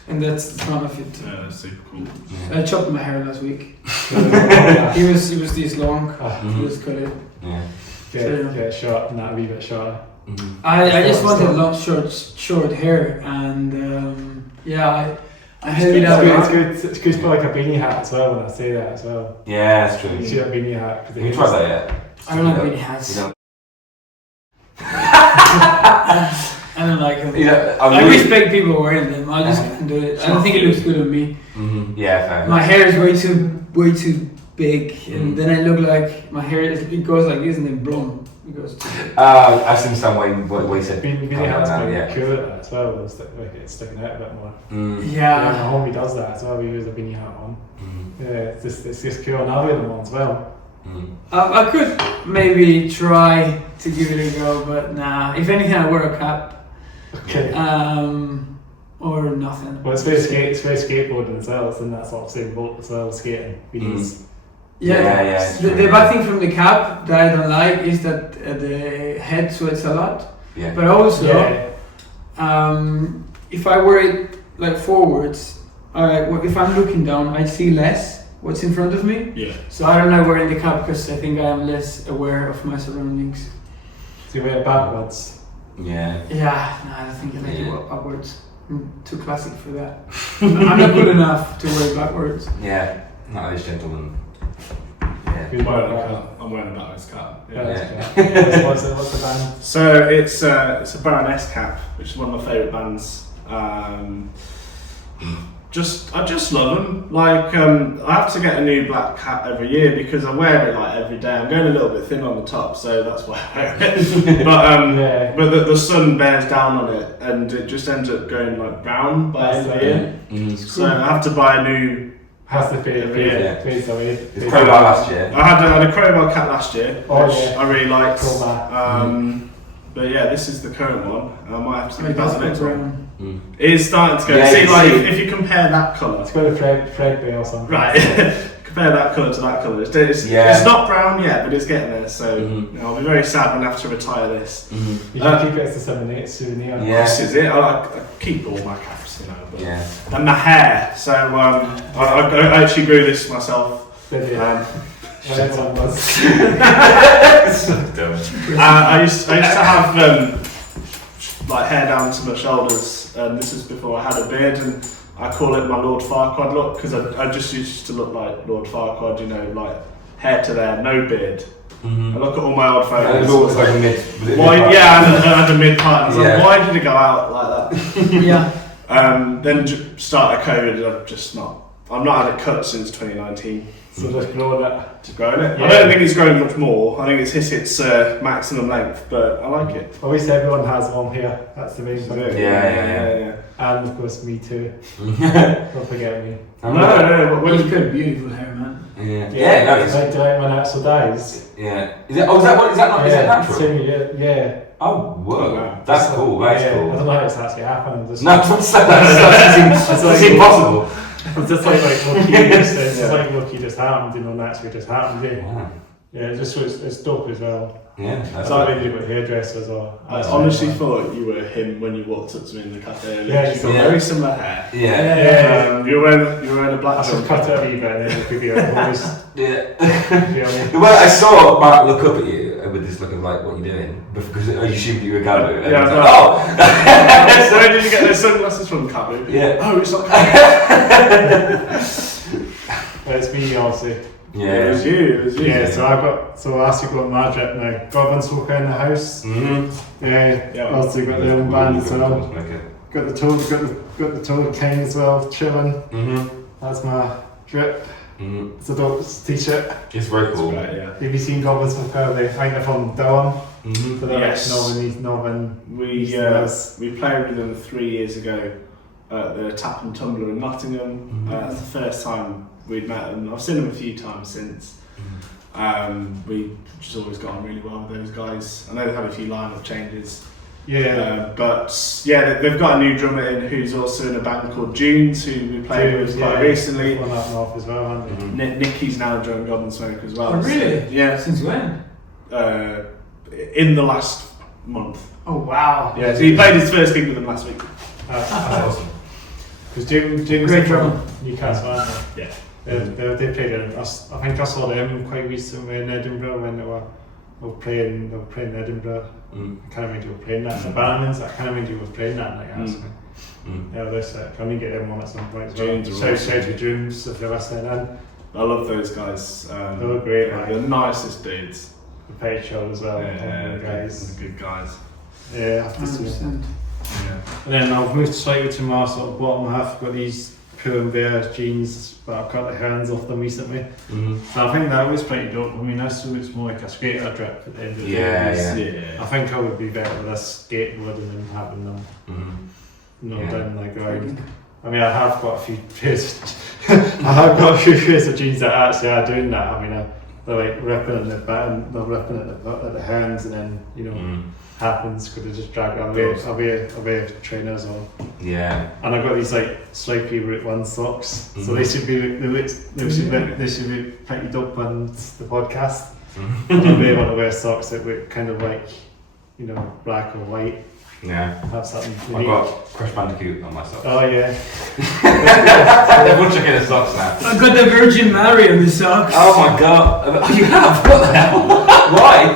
And that's the fun of it. Yeah, that's super cool. Yeah. I chopped my hair last week. He was this long. He was cut it. Yeah. Get short and that a wee bit shorter. I just wanted long, short hair, and I held it out. It's good for like a beanie hat as well when I say that as well. Yeah, that's true. You see that beanie hat? Have you tried that yet? I don't like beanie hats. I don't like them. I respect people wearing them. I just can't do it. I don't think it looks good on me. Yeah, fair. My hair is way too big, and then I look like my hair it goes like this and then boom. I've seen some way he said beanie hats are cool at that as well. It's sticking out a bit more. Yeah. My homie does that as well. He wears a beanie hat on. Yeah, it's just cool, and I wear them on as well. I could maybe try to give it a go, but nah. If anything, I wear a cap. Okay. Or nothing. Well, it's very skateboarding as well. It's in that sort of same boat as well, skating. Yeah. The bad thing from the cap that I don't like is that the head sweats a lot. Yeah. But also, if I wear it like forwards, if I'm looking down, I see less what's in front of me. Yeah. So I don't like wearing the cap because I think I am less aware of my surroundings. Do you wear it backwards? Yeah. Yeah, no, I think I make it upwards. I'm too classic for that. I'm not good enough to wear it backwards. Yeah, not this gentleman. Yeah. I'm wearing a backwards cap. Yeah. What's the band? So it's a Baroness cap, which is one of my favourite bands. I just love them. Like I have to get a new black cap every year because I wear it like every day. I'm going a little bit thin on the top, so that's why I wear it. But the sun bears down on it, and it just ends up going like brown by the end of the year. Mm-hmm. So I have to buy a new. Has to fade away. It's crowbar last year. I had a crowbar cap last year, which I really liked. But yeah, this is the current one. I might have to think about the next one. It is starting to go. Yeah, see, like if you compare that colour, it's got a thread or something. right? Compare that colour to that colour. It's not brown yet, but it's getting there. So you know, I'll be very sad when I have to retire this. You can keep it as a 7/8 souvenir. Yeah, this is it. I keep all my caps, you know. But, yeah. And my hair. So I actually grew this myself. Did you? Everyone was. So dumb. I used to have like hair down to my shoulders, and this is before I had a beard, and I call it my Lord Farquaad look because I just used to look like Lord Farquaad, you know, like hair to there, no beard. I look at all my old photos. And it was always like a mid. I had a mid part. I was like, why did it go out like that? Yeah. Then started COVID. I've not had it cut since 2019. So just growing it. Just growing it. Yeah. I don't think it's grown much more. I think it's hit its maximum length, but I like it. Obviously everyone has long hair, that's the main thing. Yeah. And of course me too. Don't forget me. No. You've got beautiful hair, man. Yeah, no, it's... Do you like my natural dyes? Yeah. Is that natural? Same year, yeah. Oh, whoa. Wow. That's cool, I that's cool. don't know how it's actually happened. Just That's impossible. It's just like Loki it's like Loki just happened, you know, naturally just happened. Yeah, it just shows it's dope as well. Yeah, that's not really with hairdressers or. I honestly thought you were him when you walked up to me in the cafe. Yeah, you got very similar hair. Yeah. You were wearing a black. I should cut it a wee bit and then it could be a voice. Yeah. Well, I saw Mark look up at you with this look of like, what are you doing? Because I assumed you were Gabu. Yeah. Like, oh. So where did you get those sunglasses from, Gabu? Yeah. Oh, it's not. It's me, obviously. Yeah, it was you. Yeah, so I'll ask you about my drip now. Goblin smoker in the house. Yeah. Also got the own band as well. Got the Toad King as well, chilling. That's my drip. It's a dope t-shirt. It's very cool. Right, yeah. Have you seen Goblin smoker? They find it from Durham. For the Yes. Northern. We played with them 3 years ago at the Tap and Tumbler in Nottingham. That's the first time we'd met them. I've seen them a few times since. We just always got on really well with those guys. I know they've had a few lineup changes. But they've got a new drummer in who's also in a band called Dunes, who we played with quite recently. One up north as well, haven't they? Nicky's now joined Goblin Smoke as well. Oh, really? So, yeah. Since when? In the last month. Oh, wow. Yeah, so he played his first gig with them last week. That's awesome. Because James Great drummer. Newcastle, aren't they? Yeah. They played in. I think I saw them quite recently in Edinburgh when they were playing Edinburgh. I can't remember who were playing that. The Barnum's, I can't remember who was playing that night actually. Yeah, this can we get them on at some point as well? Shout to James if you're listening in. I love those guys. They were great. They're the nicest dudes. The page show as well. Guys. Good guys. Yeah, I have to say. 100%. Yeah. And then I've moved slightly to my sort of bottom half. I've got these Pull and Bear jeans, but I've cut the hands off them recently. And I think that was pretty dope. I mean, this looks more like a skater drip at the end of the day. Yeah. I think I would be better with a skateboard than having them down the ground. I mean, I have got a few pairs. I have got a few pairs of jeans that actually are doing that. I mean, they're like ripping at the back, and they're ripping at the hands, and then happens because they just drag away trainers on. Yeah. And I've got these like slipey Route 1 socks, so they should be pretty dope on the podcast. I'll be able to wear socks that look kind of like, black or white. Yeah. Have something I've got Crash Bandicoot on my socks. Oh yeah. Everyone's checking the socks now. I've got the Virgin Mary on the socks. Oh my god. Oh, you have? What the hell? Why?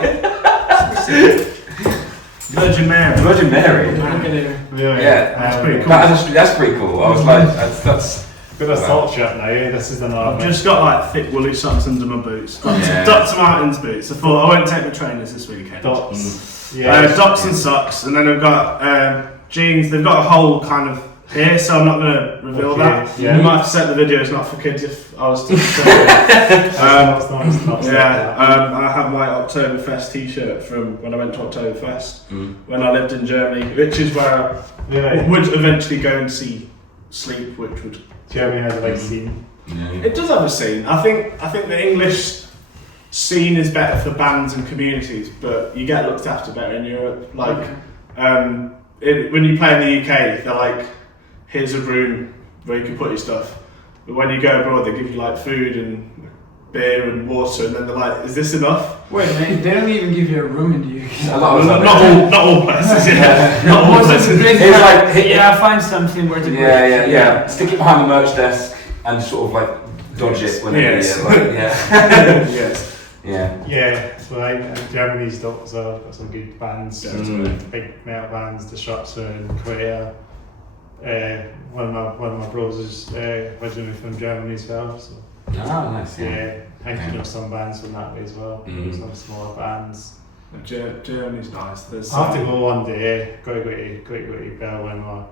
cool. That's pretty cool. I was like, that's Got a salt shirt now, this is the I've just got like thick woolly socks under my boots. Like Dr. Martens boots. I thought I won't take my trainers this weekend. Dots. Dots and socks, and then I've got jeans. They've got a hole kind of here, so I'm not going to reveal that. Yeah. You might have to set the videos not for kids if I was to I have my Oktoberfest t-shirt from when I went to Oktoberfest when I lived in Germany, which is where I would eventually go and see Sleep, which would... Germany has a big scene. It does have a scene. I think the English scene is better for bands and communities, but you get looked after better in Europe. Like, when you play in the UK, they're like, here's a room where you can put your stuff. But when you go abroad, they give you like food and beer and water, and then they're like, is this enough? Wait, they don't even give you a room in the UK. Not all places, not all places. It's like, find something where to go. Yeah. Stick it behind the merch desk and sort of like dodge it when Yes. Yeah, so Germany's got some good bands, big metal bands, Destruction and Korea. One of my brothers is originally from Germany as well, so. Oh, nice. I think you know some bands from that way as well. Some smaller bands. Germany's nice. I have to go one day. Got to go to Berlin or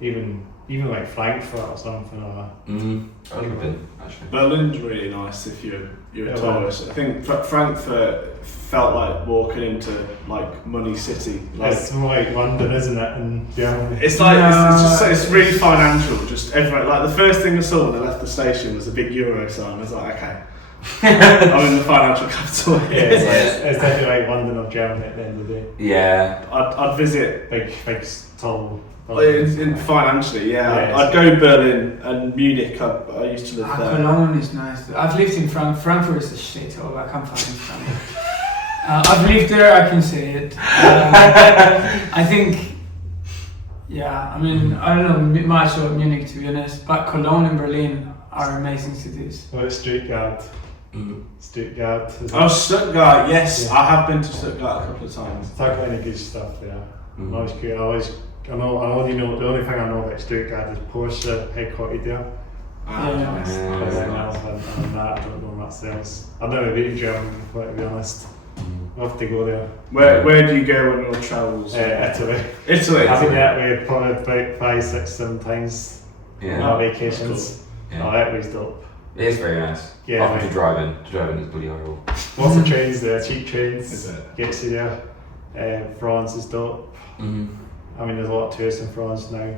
even like Frankfurt or something. I've never been actually. Berlin's really nice if you're a tourist. I think Frankfurt felt like walking into like money city. Like, it's more like London, isn't it? In Germany. It's like it's really financial. Just everywhere. Like the first thing I saw when I left the station was a big Euro sign. I was like, okay, I'm in the financial capital. It's definitely like London or Germany at the end of the day. Yeah. I'd visit big tall. Financially, I'd go Berlin and Munich. I used to live there. Cologne is nice. I've lived in Frankfurt is a shithole. I can't find Frankfurt. I've lived there. I can say it. I think, I mean, I don't know much about Munich to be honest, but Cologne and Berlin are amazing cities. Well, it's Stuttgart. Stuttgart. Stuttgart. Yes, I have been to Stuttgart a couple of times. Talk about any good stuff there. Always good. I know. The only thing I know about Stuttgart is Porsche headquartered there. Nice. Other than that, I don't know much else. I've never been to Germany before, to be honest. I'll have to go there. Where do you go on your travels? Italy. Italy. I've been that way probably about 5, 6, 7 times. On vacations. Cool. Yeah. Italy's dope. It is very nice. Yeah. After to drive in is bloody horrible. Lots of trains there, cheap trains. Is it? Gets you there. France is dope. I mean, there's a lot of tourists in France now.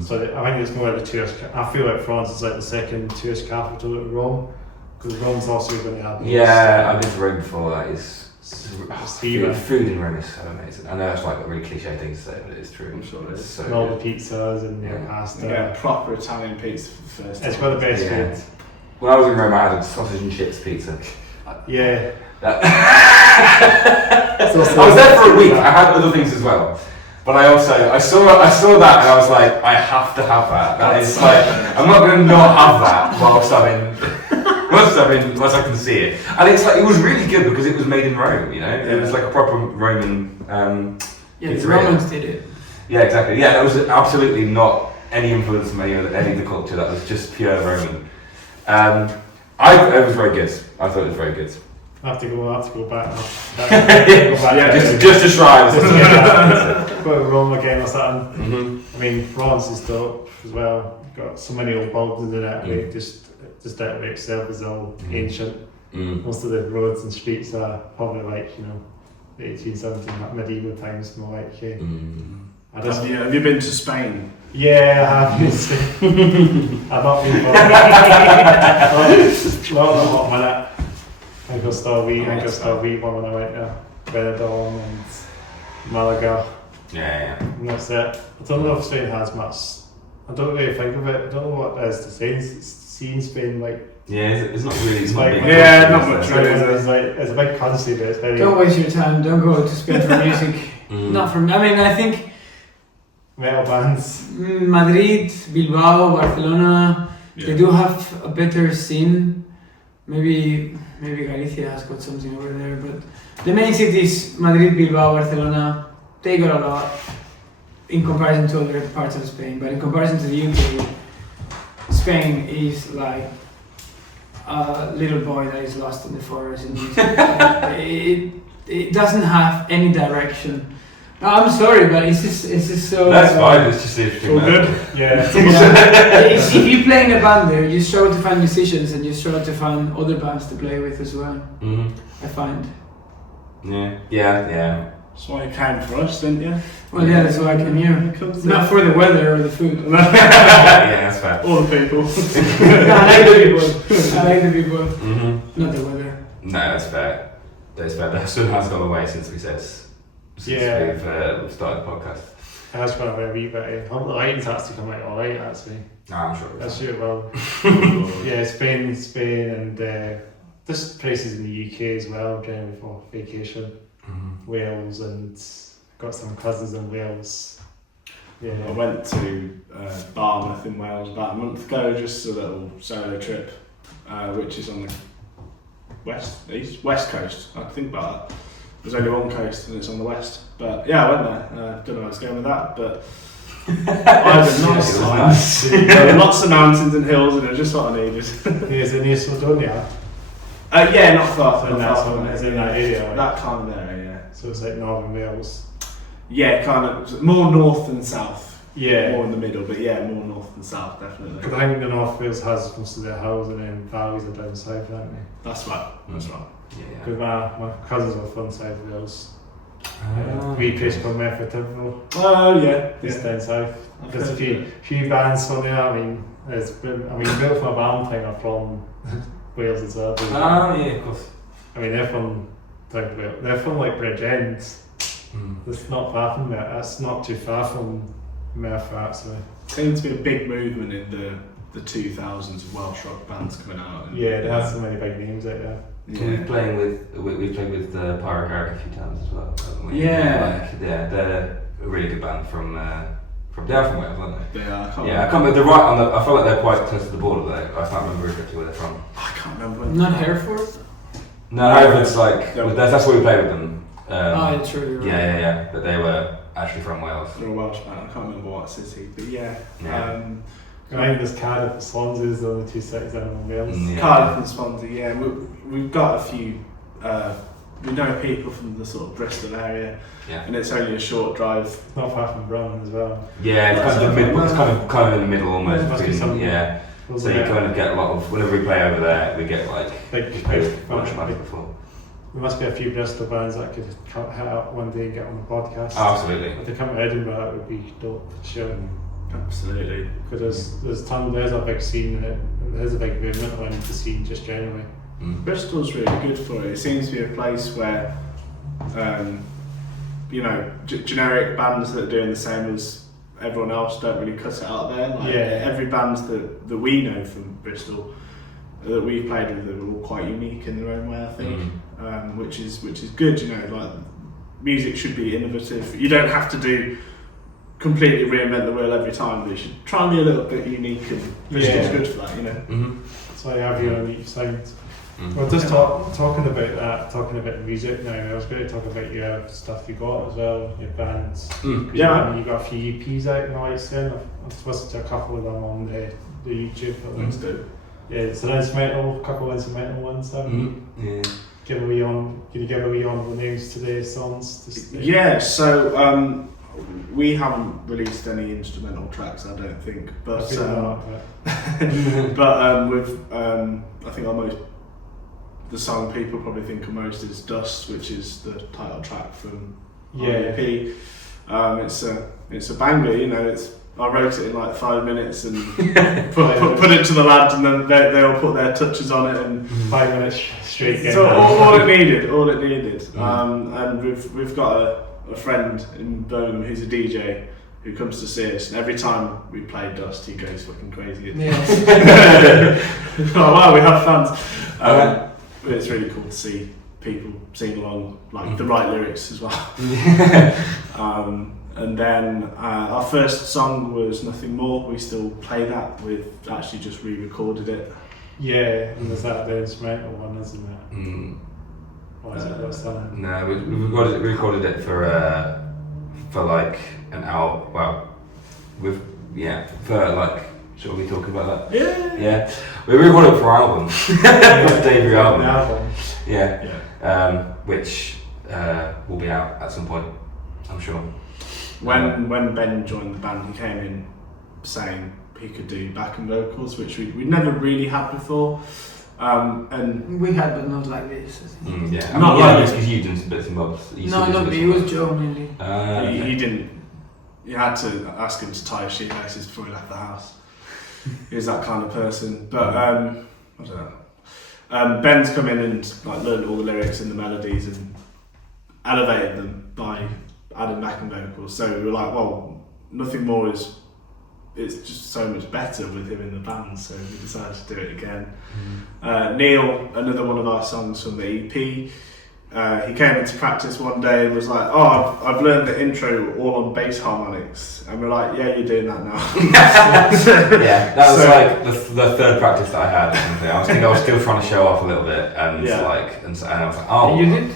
So I think it's more like the tourist. I feel like France is like the second tourist capital to Rome, because Rome's also going to have. Yeah, I've been to Rome before. That is. Food in Rome is so amazing. I know it's like a really cliche thing to say, but it is true. I'm sure it is. So and all the pizzas and pasta. You get proper Italian pizza for the first time. It's got the best food. When I was in Rome, I had a sausage and chips pizza. Yeah. I was there for a week. I had other things as well. But I saw that and I was like, I have to have that. That is like, I'm not going to not have that whilst I can see it. And it's like, it was really good because it was made in Rome, you know? It was like a proper Roman the Romans did it. Yeah, exactly. Yeah, that was absolutely not any influence from any of the culture. That was just pure Roman. It was very good. I thought it was very good. I have to go back. Just to try. Go to Rome again or something. I mean, France is dope as well. Got so many old buildings in it. Just that way itself is all ancient. Most of the roads and streets are probably like 18, 17, like medieval times, more like. Have you been to Spain? Yeah, I have been to Spain. I've not been for not a hot minute. I think I just a week when I went to Benidorm and Malaga. Yeah. And that's it. I don't know if Spain has much. I don't really think of it. I don't know what there is to see in Spain. Like, yeah, it's not really. It's like, not much. It's a big country, but it's very. Don't waste your time. Don't go to Spain for music. Not for me. I mean, I think metal bands. Madrid, Bilbao, Barcelona. They do have a better scene. Maybe Galicia has got something over there, but the main cities, Madrid, Bilbao, Barcelona, they got a lot. in comparison to other parts of Spain, but in comparison to the UK, Spain is like a little boy that is lost in the forest. And it doesn't have any direction. No, I'm sorry, but it's just so. That's fine. It's just interesting. All good. Yeah. If you play in a band there, you struggle to find musicians and you struggle to find other bands to play with as well. I find. Yeah. That's why you came for us, didn't you? Well, yeah, that's why I came here. Not for the weather or the food. Yeah, that's fair. All the people. No, I like the people. Not the weather. No, that's fair. That's fair. The sun has gone away since we've started the podcast. It has gone away a wee bit. The lighting's actually come out alright, actually. I'm sure. That's it, well. Yeah, Spain, and there's places in the UK as well, generally for vacation. Wales, and got some cousins in Wales. Yeah. I went to Barmouth in Wales about a month ago, just a little solo trip, which is on the west coast. I think about that. There's only one coast and it's on the west. But yeah, I went there. Don't know where it's going with that, but I had a nice time. There were lots of mountains and hills, and it was just what I needed. Is it near Snowdonia? Yeah, not far from It's in that area. Right? That kind of area, yeah. So it's like northern Wales. Yeah, kind of more north than south. Yeah. More in the middle, but yeah, more north than south, definitely. Because I think the North Wales has most of their hills, and then valleys are down south, aren't they? That's right. That's right. Yeah. Because my cousins are from South Wales. Wee place called Merthyr. Oh yeah, It's down south. There's a few bands from there. I mean, both my Valentine are from Wales as well. Yeah, of course. I mean, they're from Wales. They're from like Bridgend. That's not far from there. That's not too far from Merthyr, actually. Seems to be a big movement in the 2000s of Welsh rock bands coming out. Yeah, they have so many big names out there. Yeah. We've played with Pyrogarrick a few times as well, haven't we? Yeah. They're a really good band from they're from Wales, aren't they? They are. I can't remember. They're right on the. I feel like they're quite close to the border though. I can't remember exactly where they're from. I can't remember. Not Hereford? No, Hereford's like that's where we played with them. It's true. Right. Yeah. But they were actually from Wales. They're a Welsh band. I can't remember what city, but yeah. I think there's Cardiff and Swansea, the only two cities in Wales. Yeah. Cardiff and Swansea, yeah. We've got a few, we know people from the sort of Bristol area, and it's only a short drive. It's not far from Brum as well. Yeah, it's kind of in the middle almost. Must be something. Yeah. So you kind of get a lot of, whenever we play over there, we get like, we played much money before. There must be a few Bristol bands that could hit out one day and get on the podcast. Oh, absolutely. If they come to Edinburgh, that would be dope for sure. Absolutely. Because there's a big scene, there's a big movement around the scene just generally. Bristol's really good for it. It seems to be a place where, generic bands that are doing the same as everyone else don't really cut it out there. Every band that we know from Bristol that we've played with are all quite unique in their own way, I think, which is good. Like music should be innovative. You don't have to do completely reinvent the wheel every time, but you should try and be a little bit unique, and Bristol's good for that, That's why I have you on each sound. Well, just talking about music now, I was going to talk about your stuff you got as well, your bands. You got a few EPs out now, I've listened to a couple of them on the YouTube. That's good. Yeah, it's a couple of instrumental ones, haven't you? Yeah. Can you give a wee on the names to the songs? So we haven't released any instrumental tracks, I don't think, but with I think the song people probably think of most is Dust, which is the title track from EP. It's a banger, I wrote it in like 5 minutes and put it to the lads, and then they'll put their touches on it, and 5 minutes straight. So all it needed. And we've got a friend in Birmingham who's a DJ who comes to see us, and every time we play Dust, he goes fucking crazy. Oh wow, we have fans. But it's really cool to see people sing along, like the right lyrics as well. And then our first song was Nothing More. We still play that. We've actually just re-recorded it. Yeah, and there's that the instrumental one, isn't it? What is it? What's that? No, we recorded it for for like an hour. Well, for like. Shall we talk about that? Yeah. We recorded it for our album. Debut album. Yeah. Which will be out at some point, I'm sure. When Ben joined the band, he came in saying he could do backing vocals, which we'd never really had before. And we had, but not like this. Not like this because you did some bits and bobs. No, it was Joe mainly. He didn't. You had to ask him to tie his shoelaces before he left the house. He was that kind of person. But I don't know. Ben's come in and like learned all the lyrics and the melodies and elevated them by adding backing vocals. So we were like, well, nothing more is. It's just so much better with him in the band, so we decided to do it again. Neil, another one of our songs from the EP, he came into practice one day and was like, oh, I've learned the intro all on bass harmonics. And we're like, yeah, you're doing that now. Yeah, that was like the third practice that I had. I was still trying to show off a little bit, and I was like, oh. You did?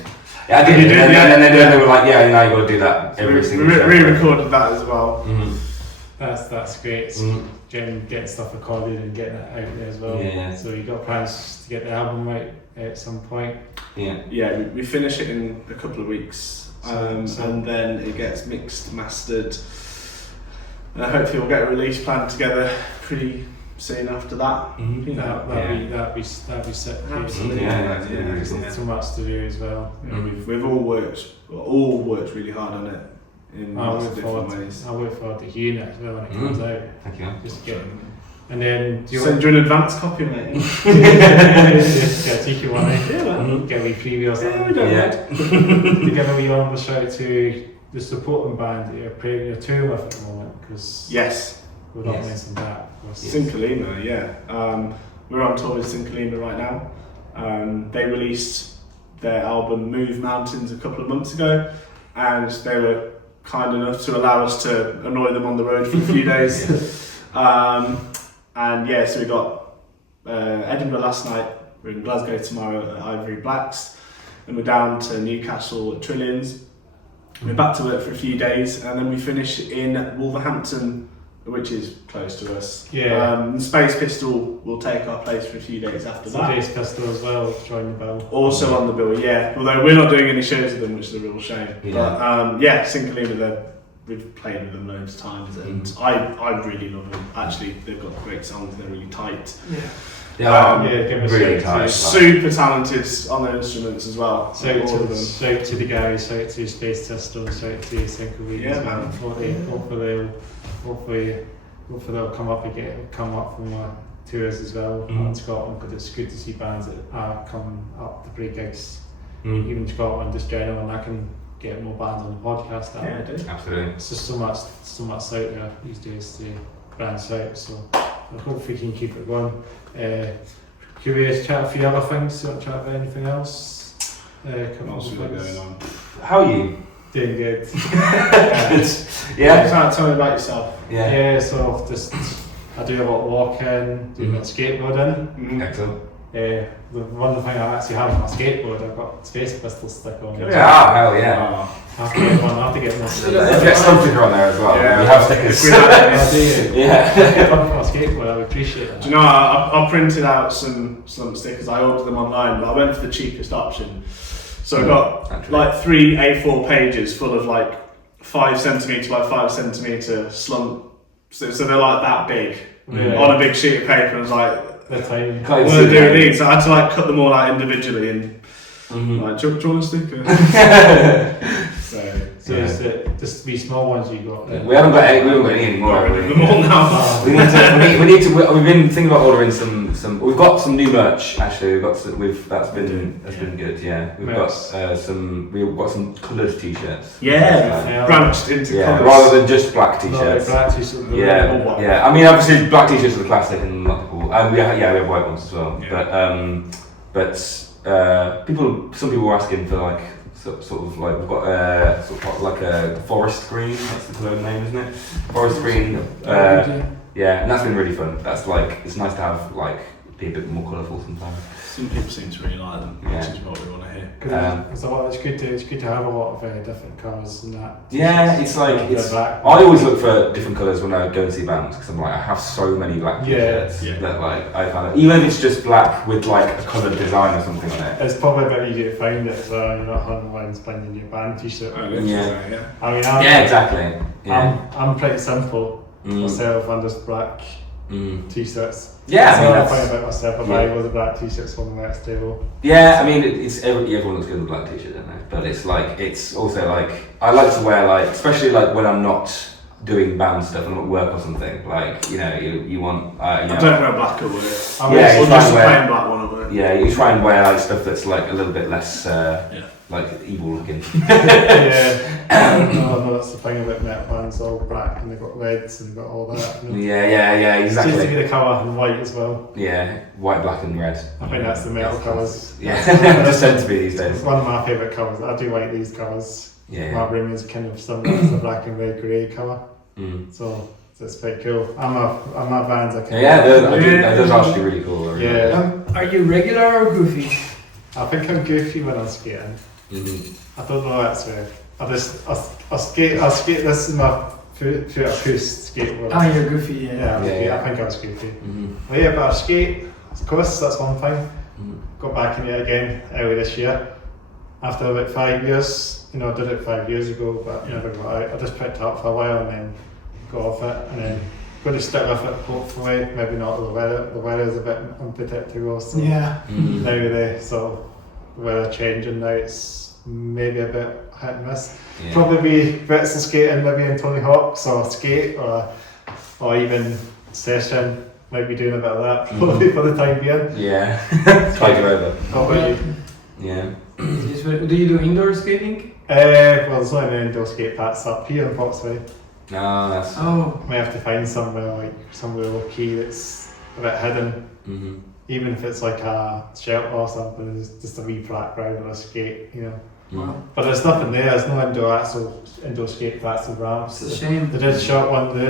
Yeah, I did. And then they were like, yeah, now you got to do that every single show. We re-recorded that as well. That's great. Getting stuff recorded and getting it out there as well. Yeah. So you got plans to get the album out at some point? Yeah, we finish it in a couple of weeks, and then it gets mixed, mastered. And hopefully we'll get a release plan together pretty soon after that. That'd be sick. Absolutely. There's so much to do as well. We've all worked really hard on it. In lots of different ways. I look forward to hearing it as well when it comes out. Thank you. Just get, and then send you an advance copy, mate. Just get a cheeky one, get a wee preview or something. To give a wee honourable shout out to the supporting band that you're touring with at the moment, because we've not mentioned that. Sinkalima, we're on tour with Sinkalima right now. They released their album Move Mountains a couple of months ago, and they were kind enough to allow us to annoy them on the road for a few days. So we got Edinburgh last night, we're in Glasgow tomorrow at Ivory Blacks, and we're down to Newcastle at Trillions. We're back to work for a few days, and then we finish in Wolverhampton, which is close to us. Space Pistol will take our place for a few days after that. Space Pistol as well, join the bill. Also on the bill, although we're not doing any shows with them, which is a real shame. But Sinkalima, we've played with them loads of times, and I really love them. Actually, they've got great songs, they're really tight. Really tight. Super talented on their instruments as well. Shout to the guys, shout to Space Pistol, shout to Sinkalima. Hopefully they'll come up from tours as well in Scotland, because it's good to see bands that are coming up to play gigs, even Scotland, just general, and I can get more bands on the podcast. Absolutely. It's just so much out there these days to branch out, so I hope we can keep it going. Could we chat a few other things? You want to chat about anything else? Going on? How are you? Doing good. Tell me about yourself. So I do a lot of walking, do a lot of skateboarding. Excellent. The one thing I actually have on my skateboard, I've got Space Pistol stick on. Hell yeah. I have to get one. Get some sticker on there as well. We have stickers. On my skateboard, I would appreciate that. Do you know, I printed out some stickers. I ordered them online, but I went for the cheapest option. So I got like 3 A4 pages full of like 5cm by 5cm slump. So they're like that big on a big sheet of paper. And I was like, they're tiny. What do I do with these? So I had to like cut them all out individually and like, do you want a sticker? So it's just these small ones you got. We haven't got any anymore. Them all now. we need to. We've been thinking about ordering some. We've got some new merch actually. That's been good. Yeah, we've got some coloured t-shirts. Branched into colours rather than just black t-shirts. Yeah. I mean, obviously black t-shirts are the classic and a lot of people. And we have white ones as well. But some people were asking for like. Sort of like we've got like a forest green. That's the colour name, isn't it? Forest green. And that's been really fun. That's like it's nice to have like be a bit more colourful sometimes. Some people seem to really like them, which is what we want to hear. It's good to have a lot of different colours and that. Yeah, it's like I always look for different colours when I go and see bands because I'm like I have so many black t-shirts that like I kind of even if it's just black with like a coloured design or something on it. It's probably a bit easy to find it, so you're not having lines finding your band t-shirt. I mean, exactly. Yeah. I'm pretty simple myself. I'm just black t-shirts. Yeah, so I mean, I'm funny about myself. I buy all the black t-shirts on the next table. Yeah, I mean, everyone looks good in a black t-shirt, don't they? But it's like it's also like I like to wear like especially like when I'm not doing band stuff and I'm at work or something. Like you want. I don't wear black at work. You try and wear black one at work. Yeah, you try and wear like stuff that's like a little bit less like evil looking. No, that's the thing about metal bands, all black and they've got reds and they've got all that. Yeah, exactly. It's just to be the colour and white as well. Yeah, white, black and red. I think that's the metal colours. Yeah, just tend to be these days. It's one of my favourite colours. I do like these colours. Yeah. My room is kind of similar to the black and red grey colour. So it's quite cool. I'm a bands. That does actually really cool. Are you regular or goofy? I think I'm goofy when I'm skating. I don't know that's right. I skate. This is my foot acoustic skateboard. Oh, you're goofy. I think I was goofy. But I skate. Of course, that's one thing. Got back in it again early this year. After about 5 years, I did it 5 years ago, but never got out. I just picked it up for a while and then got off it, and then going to stick with it. Hopefully, maybe not the weather. The weather is a bit unpredictable. So now the weather changing now, it's maybe a bit hit and miss. Probably be bits of skating, maybe in Tony Hawk's or skate or even session. Might be doing a bit of that probably for the time being. Yeah, try to over. How about you? Yeah. Do you do indoor skating? Well, there's not any indoor skate parks up here in Foxway. No, that's. Might have to find somewhere low key that's a bit hidden. Even if it's like a shelter or something, it's just a wee flat ground or a skate, But there's nothing there. There's no indoor skate parks and ramps. It's a shame. They did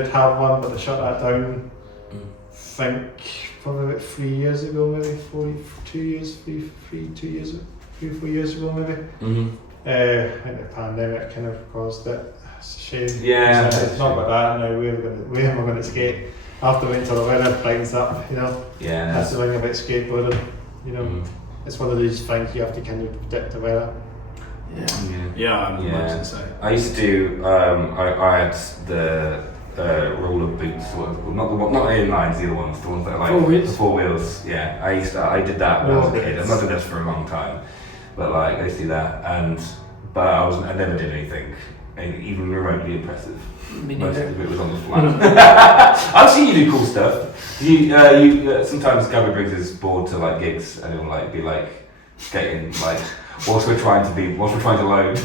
have one, but they shut that down. I think probably about 3 years ago, maybe 4 years ago, maybe. I think the pandemic kind of caused it. It's a shame. Yeah. So it's not about that now. Where am I going to skate? I have to wait until the weather brightens up, Yeah. That's the thing about skateboarding, It's one of these things you have to kind of predict the weather. I imagine so. I used to do. I had the roller boots, not the inlines, the other ones, the ones that are like the 4 wheels. Yeah, I did that when I was a kid. I've not done this for a long time, but like I used to do that, but I never did anything even remotely impressive. Most of it was on the flat. I've seen you do cool stuff. You sometimes Gabby brings his board to like gigs and he'll like be like skating like whilst we're trying to load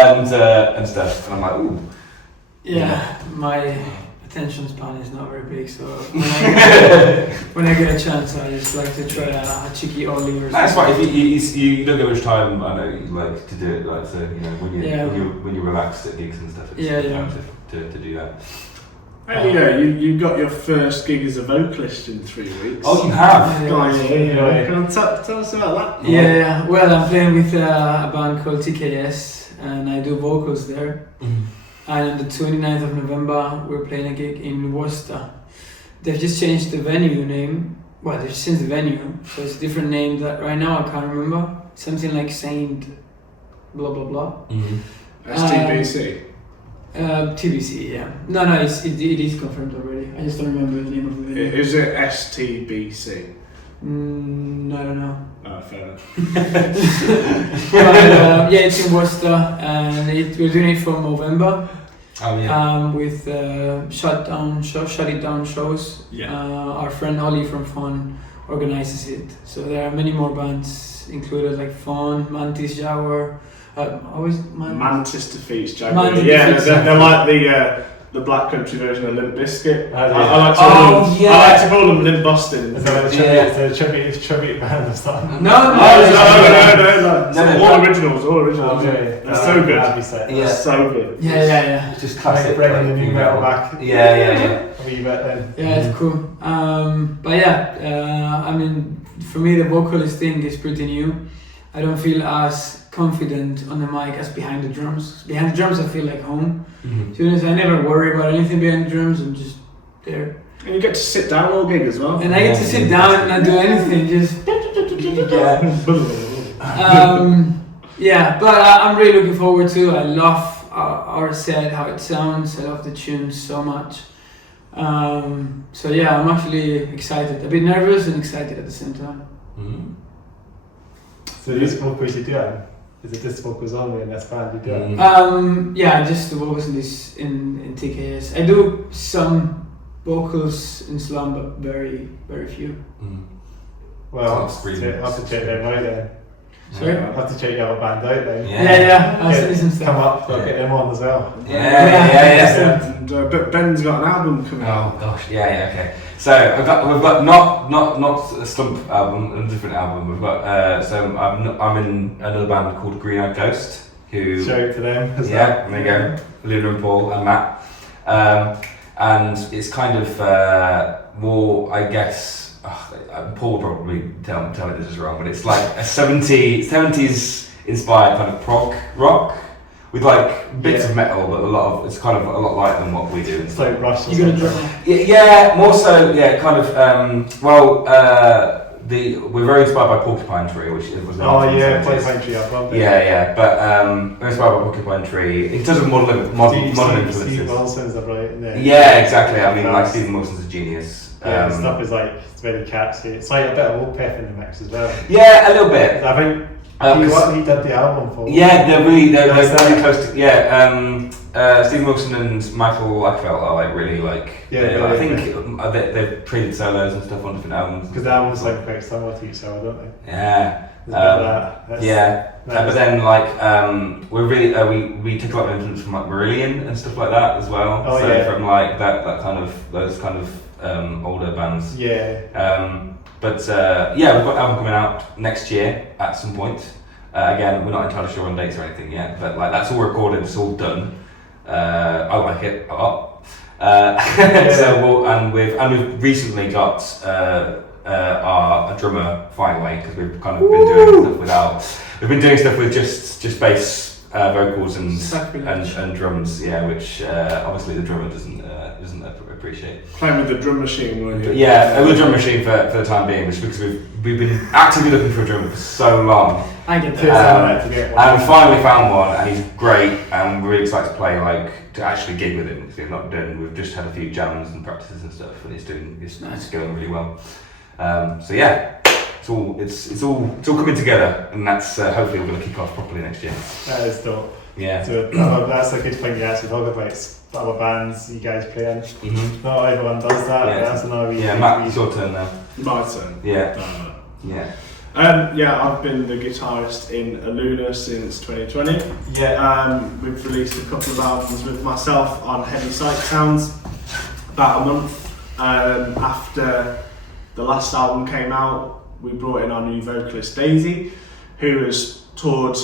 and stuff, and I'm like, ooh. Yeah, my attention span is not very big, so when I get a chance, I just like to try a cheeky ollie or something. That's right. If you don't get much time, I know you like to do it. Like so, when you're relaxed at gigs and stuff, it's time to do that. And you got your first gig as a vocalist in 3 weeks. Oh, you have. Can you tell us about that? Yeah. Well, I'm playing with a band called TKS, and I do vocals there. And on the 29th of November, we're playing a gig in Worcester. They've just changed the venue name. Well, they've changed the venue, so it's a different name that right now I can't remember. Something like Saint blah blah blah. STBC? TBC, yeah. No, it is confirmed already. I just don't remember the name of the venue. Is it STBC? I don't know. Oh, fair enough. But, it's in Worcester, and we're doing it from November. Oh yeah. With shut it down shows. Our friend Ollie from Fawn organizes it. So there are many more bands included, like Fawn, Mantis, Jaguar. Mantis defeats Jaguar. They're like the Black Country version of Limp Bizkit. I like to call them Limp Boston. Is that a tribute band or something? No. One originals. They're so good. Yeah. So good. Yeah. It's just classic. Bringing the new metal back. Yeah. A wee bit then. Yeah, it's cool. But yeah, I mean, for me the vocalist thing is pretty new. I don't feel as confident on the mic as behind the drums. Behind the drums I feel like home. To be honest, I never worry about anything behind the drums. I'm just there. And you get to sit down all gig as well. And I get to sit down and not do anything, just yeah, but I'm really looking forward to it. I love our set, how it sounds. I love the tunes so much. So yeah, I'm actually excited. A bit nervous and excited at the same time. So these vocals you do it? Is it just vocals only in this band you do it? Yeah, just the vocals in this in TKS. I do some vocals in Slump, but very few. Well, I'll have to check them out then. Sorry? I'll have to check your band out then. Yeah. I'll send you some stuff. Come up, I'll get them on as well. Yeah. And but Ben's got an album coming out. Oh gosh, yeah, okay. So we've got not a Slump album, a different album. We've got I'm in another band called Green Eyed Ghost. Who shout out to them as well. Yeah, there you go. Luna and Paul and Matt. And it's kind of more, I guess. Paul will probably tell me this is wrong, but it's like a 70s inspired kind of prog rock with like bits of metal, but it's kind of a lot lighter than what we do. It's like Rush. You're gonna drop. Yeah, more so. Yeah, kind of. We're very inspired by Porcupine Tree, which was. Porcupine Tree. I love it. Yeah, but we're inspired by Porcupine Tree in terms of modern influences. Steve Wilson's right in there. Yeah, exactly. I mean, like Stephen Wilson's a genius. Yeah, the stuff is like it's very catchy. It's like a bit of Opeth in the mix as well. Yeah, a little bit. I think he did the album for. Yeah, they're really close to. Yeah, Stephen Wilson and Michael Lackfeld are like really like. Yeah, I think they've created solos and stuff on different albums. Because the albums sound quite similar to each other, don't they? Yeah. Nice. But then like we're really we take a lot of influence from like Marillion and stuff like that as well. From like those kind of older bands. Yeah. We've got an album coming out next year at some point. Again, we're not entirely sure on dates or anything yet, but like that's all recorded, it's all done. I like it a lot. We've recently got our drummer finally, because we've kind of been doing stuff we've been doing stuff with just bass, vocals and drums, which obviously the drummer doesn't appreciate. Playing with the drum machine, weren't you? Yeah, with the drum machine for the time being, which because we've been actively looking for a drummer for so long. I get that. And we finally found one, and he's great, and we're really excited to play, to actually gig with him. Because we've just had a few jams and practices and stuff, and it's going really well. It's all coming together, and that's hopefully we're going to kick off properly next year. That is dope. Yeah. So that's a good thing you actually talk about. Other bands you guys play in. Mm-hmm. Not everyone does that. Yeah. That's another reason. Yeah, Matt, it's your turn now. My turn. Yeah. I've been the guitarist in Aluna since 2020. Yeah. We've released a couple of albums with myself on Heavy Sight Sounds about a month after the last album came out. We brought in our new vocalist Daisy, who has toured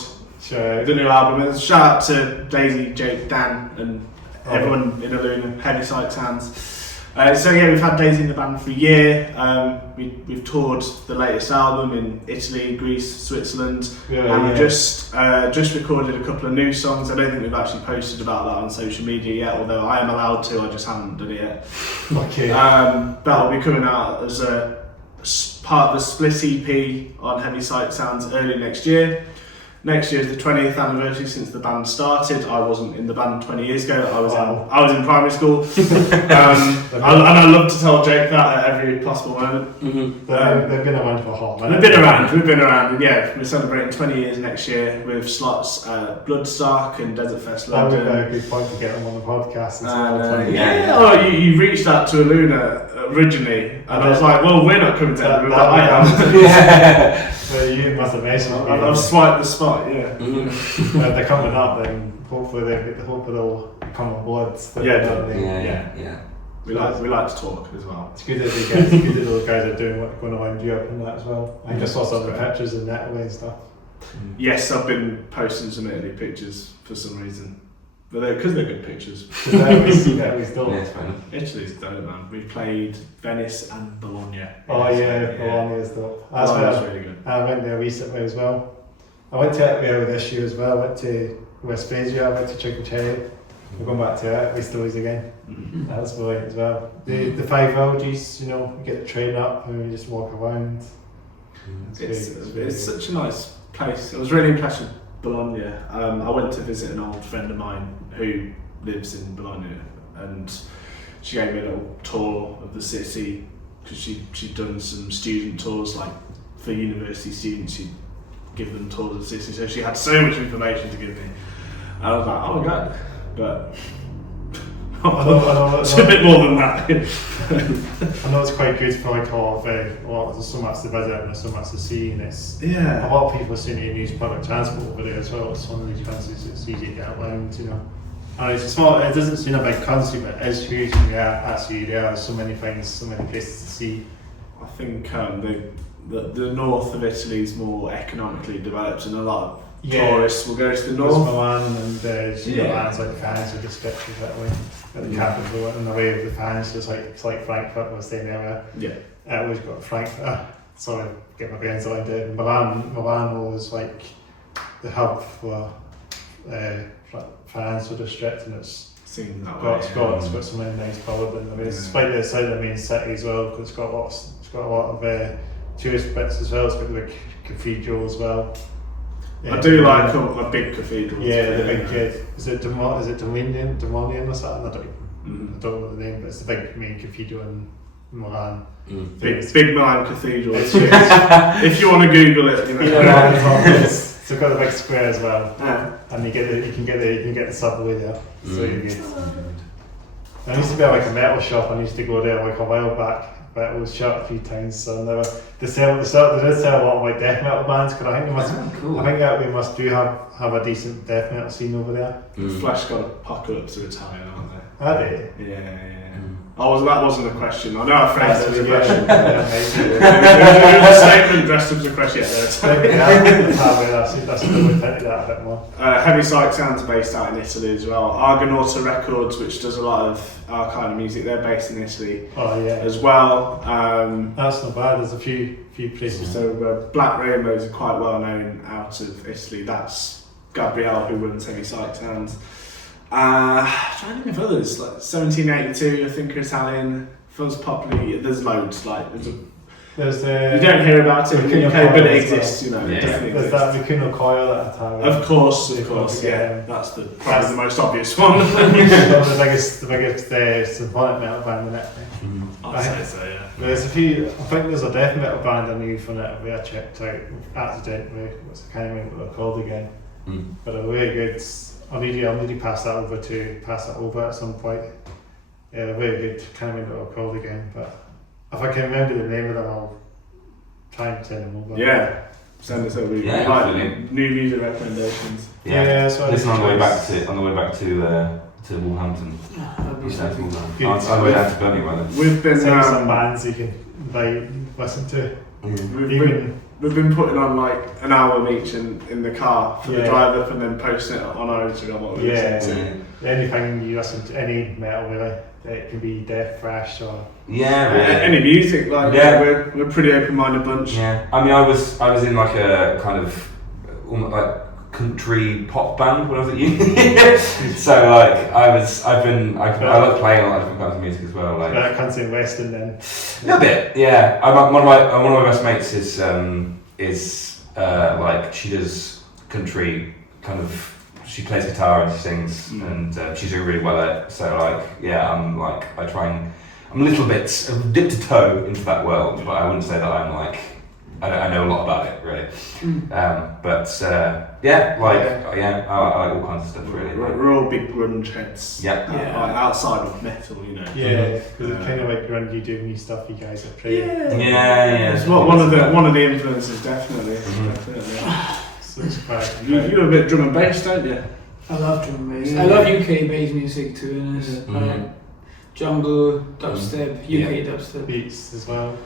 the new album. Shout out to Daisy, Jake, Dan, and everyone in Aluna, Heavy Sight Sounds. We've had Daisy in the band for a year. We've toured the latest album in Italy, Greece, Switzerland, and we just recorded a couple of new songs. I don't think we've actually posted about that on social media yet, although I am allowed to, I just haven't done it yet. Okay. That'll be coming out as a part of the split EP on Heavy Sight Sounds early next year. Next year is the 20th anniversary since the band started. I wasn't in the band 20 years ago. I was in primary school, and I love to tell Jake that at every possible moment. Mm-hmm. They've been around for a hot minute. We've been around, and we're celebrating 20 years next year with slots at Bloodstock and Desert Fest London. That would be a good point to get them on the podcast as well. You reached out to Aluna originally, and I was like, well, we're not coming to Edinburgh, but I am. So you must have mentioned it. I've swiped the spot, yeah. Mm-hmm. They're coming up, then hopefully they'll come on board. Yeah. We like to talk as well. It's good that those guys are doing what's going on in Europe and that as well. I just saw some of the pictures in that way and stuff. Yes, I've been posting some Italy pictures for some reason. Because they're good pictures. That was dope. Yeah, it's fine. Italy's dope, man. We played Venice and Bologna. Oh yeah, Bologna is dope. Bologna's really good. I went there recently as well. I went to Italy this year as well. I went to Westphalia, I went to Cinquecento. We're going back to Italy stories again. That was brilliant as well. The 5 villages, you know, you get the train up and we just walk around. It's such a nice place. I was really impressed with Bologna. I went to visit an old friend of mine who lives in Bologna, and she gave me a little tour of the city because she'd done some student tours, like for university students. She'd give them tours of the city, so she had so much information to give me. And I was like, oh my god, but I know, it's a bit more than that. I know it's quite good for like all of there's so much to visit and there's so much to see, and it's a lot of people seem to use public transport over there as well. It's one of these countries that's easy to get around, you know. And it's small, it doesn't seem a big country, but it is huge. And actually there's so many things, so many places to see. I think the north of Italy is more economically developed, and a lot of tourists will go to the north. Milan and Milan's like fans are just pictures that way. At the capital and the way of the fans, it's like Frankfurt was staying there. I always got Frankfurt. Sorry, get my brains on it. Milan was like the hub for fans for the district, and it's got so many nice pubs. I mean, it's right outside the main city as well, because it's got a lot of tourist bits as well. It's got the big cathedral as well. Yeah, I do like a big cathedral. Yeah, the big kid. Is it Demonian or something? I don't know the name, but it's the big main cathedral in Milan. Big Milan Cathedral. If you want to Google it, you know. It's got a big square as well, and you can get the subway there. So you're good. There used to be like a metal shop. I used to go there like a while back, but it was shut a few times. So they did sell a lot of like death metal bands. Because I think I think that we must have a decent death metal scene over there. Flash God Apocalypse are Italian, aren't they? Are they? Yeah. Oh, that wasn't a question. I know our friend said it was a question. There was a statement dressed up as a question. That's look into that a bit more. Heavy Psych Sound's based out in Italy as well. Argonauta Records, which does a lot of our kind of music, they're based in Italy as well. That's not bad. There's a few places. So Black Rainbows are quite well known out of Italy. That's Gabrielle who runs Heavy Psych Sounds. Trying to think of others, like 1782, I think are Italian. Fuzz Populi, there's loads. There's you don't hear about it in the UK, but it exists, you know. Definitely there's that Vicuno Coil at Italian. Of course, yeah. That's probably the most obvious one. the biggest symphonic metal band in it. I'd say so, yeah. There's a few. I think there's a death metal band I knew from it. We checked out accidentally. I can't remember what they're called again. But they're really good. I'll need to pass that over at some point. Yeah, they're really good. Can't remember what they're called again, but if I can remember the name of them, I'll try and send them over. Yeah, send us over. New music recommendations. So listen on the way back to Wolverhampton. On the way down to Birmingham. We've been some bands you can listen to. We've been putting on like an album each in the car for the drive up, and then posting it on our Instagram. What we listen to. Anything you listen to, any metal really. It can be death thrash or any music. We're pretty open-minded bunch. Yeah, I mean, I was in like a kind of like country pop band when I was at uni. So like I like playing a lot of different kinds of music as well. Like country and western then. A little bit, yeah. One of my best mates is like she does country kind of. She plays guitar and she sings, and she's doing really well at it. So I'm a little bit dipped a toe into that world, but I wouldn't say that I'm like I know a lot about it really. I like all kinds of stuff really. We're all big grunge heads. Outside of metal, you know. Yeah, because it's kind of like grungy doing stuff. You guys are pretty. Yeah. It's one of the influences definitely. So it's quite. You do a bit of drum and bass, don't you? I love drum and bass. I love UK bass music too. Jungle, dubstep, UK dubstep. Beats as well.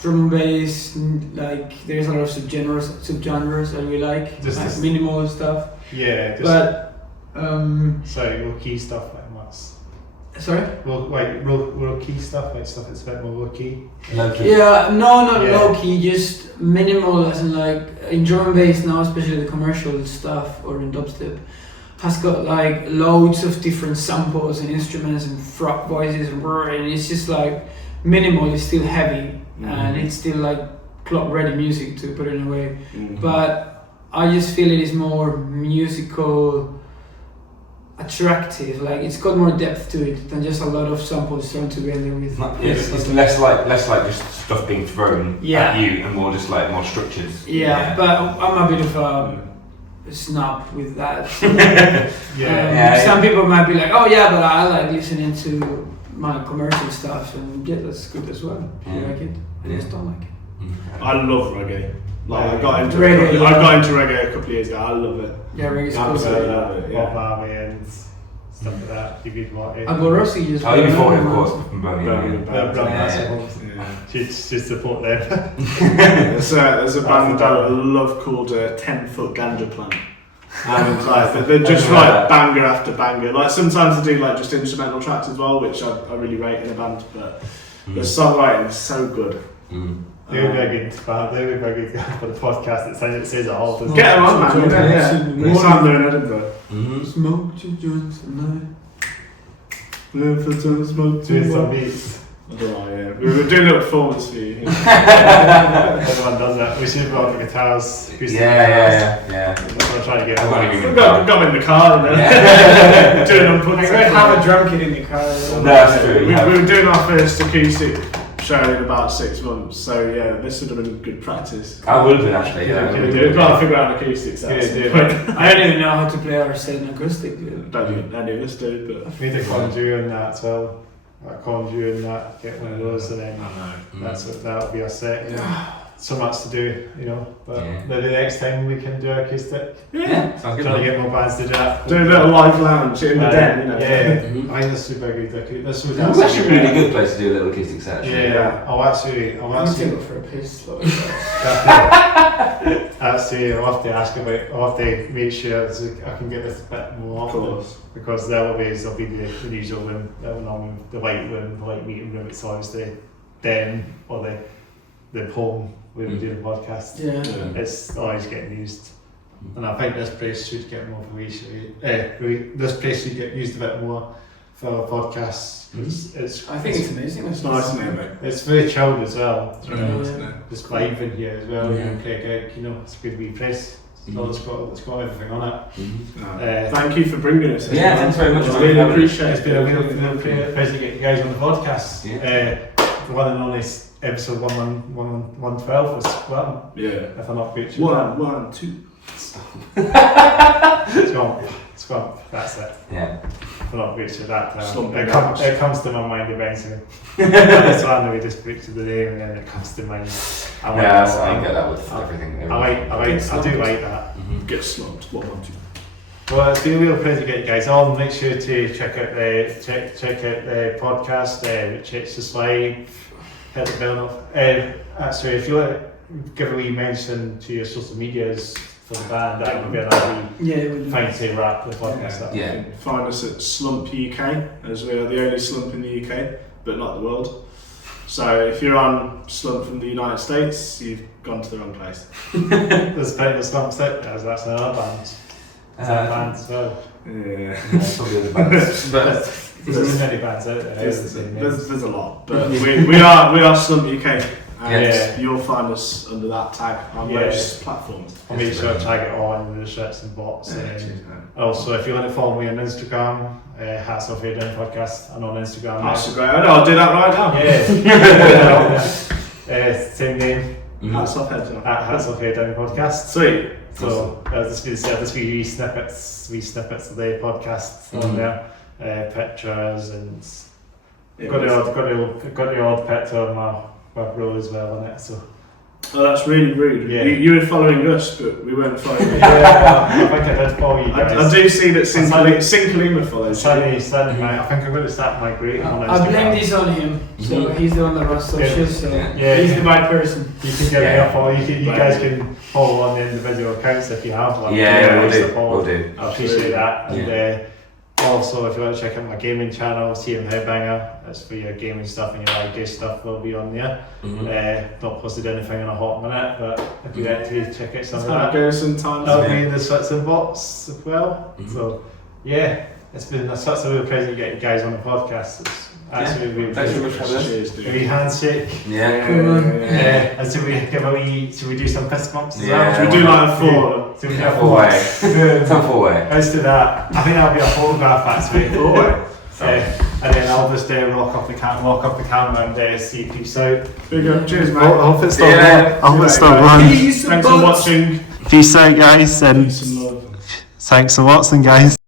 drum and bass, like there's a lot of subgenres I really like, Just like this- minimal stuff. Yeah, just But sorry, low key stuff like Max. sorry. Real key stuff, like stuff that's a bit more low key. Yeah, no, not Yeah. low key, just minimal, as in like in drum and bass now, especially the commercial stuff or in dubstep, has got like loads of different samples and instruments and frog voices and it's just like minimal is still heavy and it's still like club ready music, to put it in a way. But I just feel it is more musical attractive, like it's got more depth to it than just a lot of samples thrown together with. It's less like just stuff being thrown Yeah. at you, and more just like more structured. Yeah, but I'm a bit of a snob with that. Some people might be like, oh yeah, but I like listening to my commercial stuff, and yeah, that's good as well. If you like it, I just don't like it. I love reggae. Like I got into Reggae, I got into reggae a couple of years ago. I love it. Yeah, reggae's Absolutely cool. love it. Bob Yeah. Marley and stuff like that. You could want it. Agbo Rossi just. Oh, you before it, of course, from Birmingham. Birmingham. Should support them. There's a band that I love called 10 Foot Ganja Plant. And like they just write banger after banger. Like sometimes they do like just instrumental tracks as well, which I really rate in a band. But the songwriting is so good. They would be a good band. They would be a good guy for the podcast. It says it all. doesn't it? Get them on, man. Yeah. Next time they're in Edinburgh. Smoke two joints tonight. Doing some beats. I don't know, yeah. We were doing a little performance for you. Everyone does that. We should have brought the guitars. Yeah. We're trying to get I wanna one. We've got them in the car and Yeah. doing unplugged. I have a drum kit in the car. No, that's true. We were doing our first acoustic show in about 6 months, so yeah, this would have been good practice. I would have been actually. Yeah. We've got to figure out acoustics. Yeah, I don't even know how to play our set in acoustic. Don't even any of us do, but We need to conjure in that as well. Like conjure in that, get one of those, and then that'll be our set. So much to do, But maybe the next time we can do acoustic. Yeah, sounds good. Trying to get more bands to do that. do a little live lounge in the den, Yeah, I think this would be a good. This would It's actually a really good place to do a little acoustic set. Actually. Yeah, I'll actually I'm going to go for a piss. I'll have to ask about. I'll have to make sure I can get this a bit more Of course. because there'll be the usual room, the white room, the white meeting room. It's always the den or the home where we do the podcast. Yeah. It's always getting used, and I think this place should get more this place should get used a bit more for our podcasts. I think it's amazing. It's nice, isn't it, mate? It's very chilled as well. It's really nice, isn't it? Just vibe in here as well. Yeah. You can play a gig, it's a good wee place. So it's got everything on it. Thank you for bringing us. Yeah, thanks very much. I really appreciate It's been a real pleasure to get you guys on the podcast. Yeah. The one and only episode 112 was Squam, Yeah. if I'm not butchering One, two. that. Squam, that's it. Yeah. If I'm not butchering that. Slump It comes to my mind eventually. This one we just butchered the name and then it comes to mind. I get that with everything. I do like that. Get slumped. What one, two? Well, it's been a real pleasure to get you guys on. Make sure to check out the podcast, which hits the slide, hit the bell. Actually, if you want to give a wee mention to your social medias for the band, that would be another fine to wrap the podcast up. Yeah. Find us at Slump UK, as we are the only Slump in the UK, but not the world. So if you're on Slump from the United States, you've gone to the wrong place. There's plenty of Slump Socials, that's another band. Is that a band as well? Yeah. Probably other bands. But There's many bands out there. There's a lot, but we are Slump UK, and Yeah. you'll find us under that tag on most platforms. I'll make sure to tag it on with the shirts and bots. Cheers, man. Also, if you want to follow me on Instagram, Hats Off Here Down Podcast, I'm on Instagram. That's great. I'll do that right now. Yeah. Same name, Hats off, heads at off. Hats Off Here Down Podcast. Sweet. So this wee snippets of the podcast on there, pictures and got the odd picture of my bro as well on it. So Oh, that's really rude. Yeah. You were following us, but we weren't following you. Yeah, I think I did follow you guys. I do see that Sinkalima follows you. Sunny, I think I'm going to start migrating on I blame Instagram. this on him. So he's the one that runs socials. So Yeah. he's the right person. You can get me a follow. You guys can follow on the individual accounts if you have. Like, We'll do. I appreciate that. And also, if you want to check out my gaming channel, CM Headbanger, that's for your gaming stuff and your live game stuff will be on there. Not posted anything in a hot minute, but if you like to check out some of that, Go sometimes. that'll be in the Switzerland box as well. So, yeah, it's been such a real pleasure to get you guys on the podcast. It's actually really Thanks very much for having us. a wee handshake. And should we do some fist bumps as well? Should we do like a four? Should we do a four-way? Some four-way. Let's do that. I think that'll be a photograph actually. And then I'll just lock up the camera and see peace out. There you go. Cheers, mate. I hope it's not wrong. Thanks for watching. Peace out, guys, and Peace and love. thanks for watching, guys.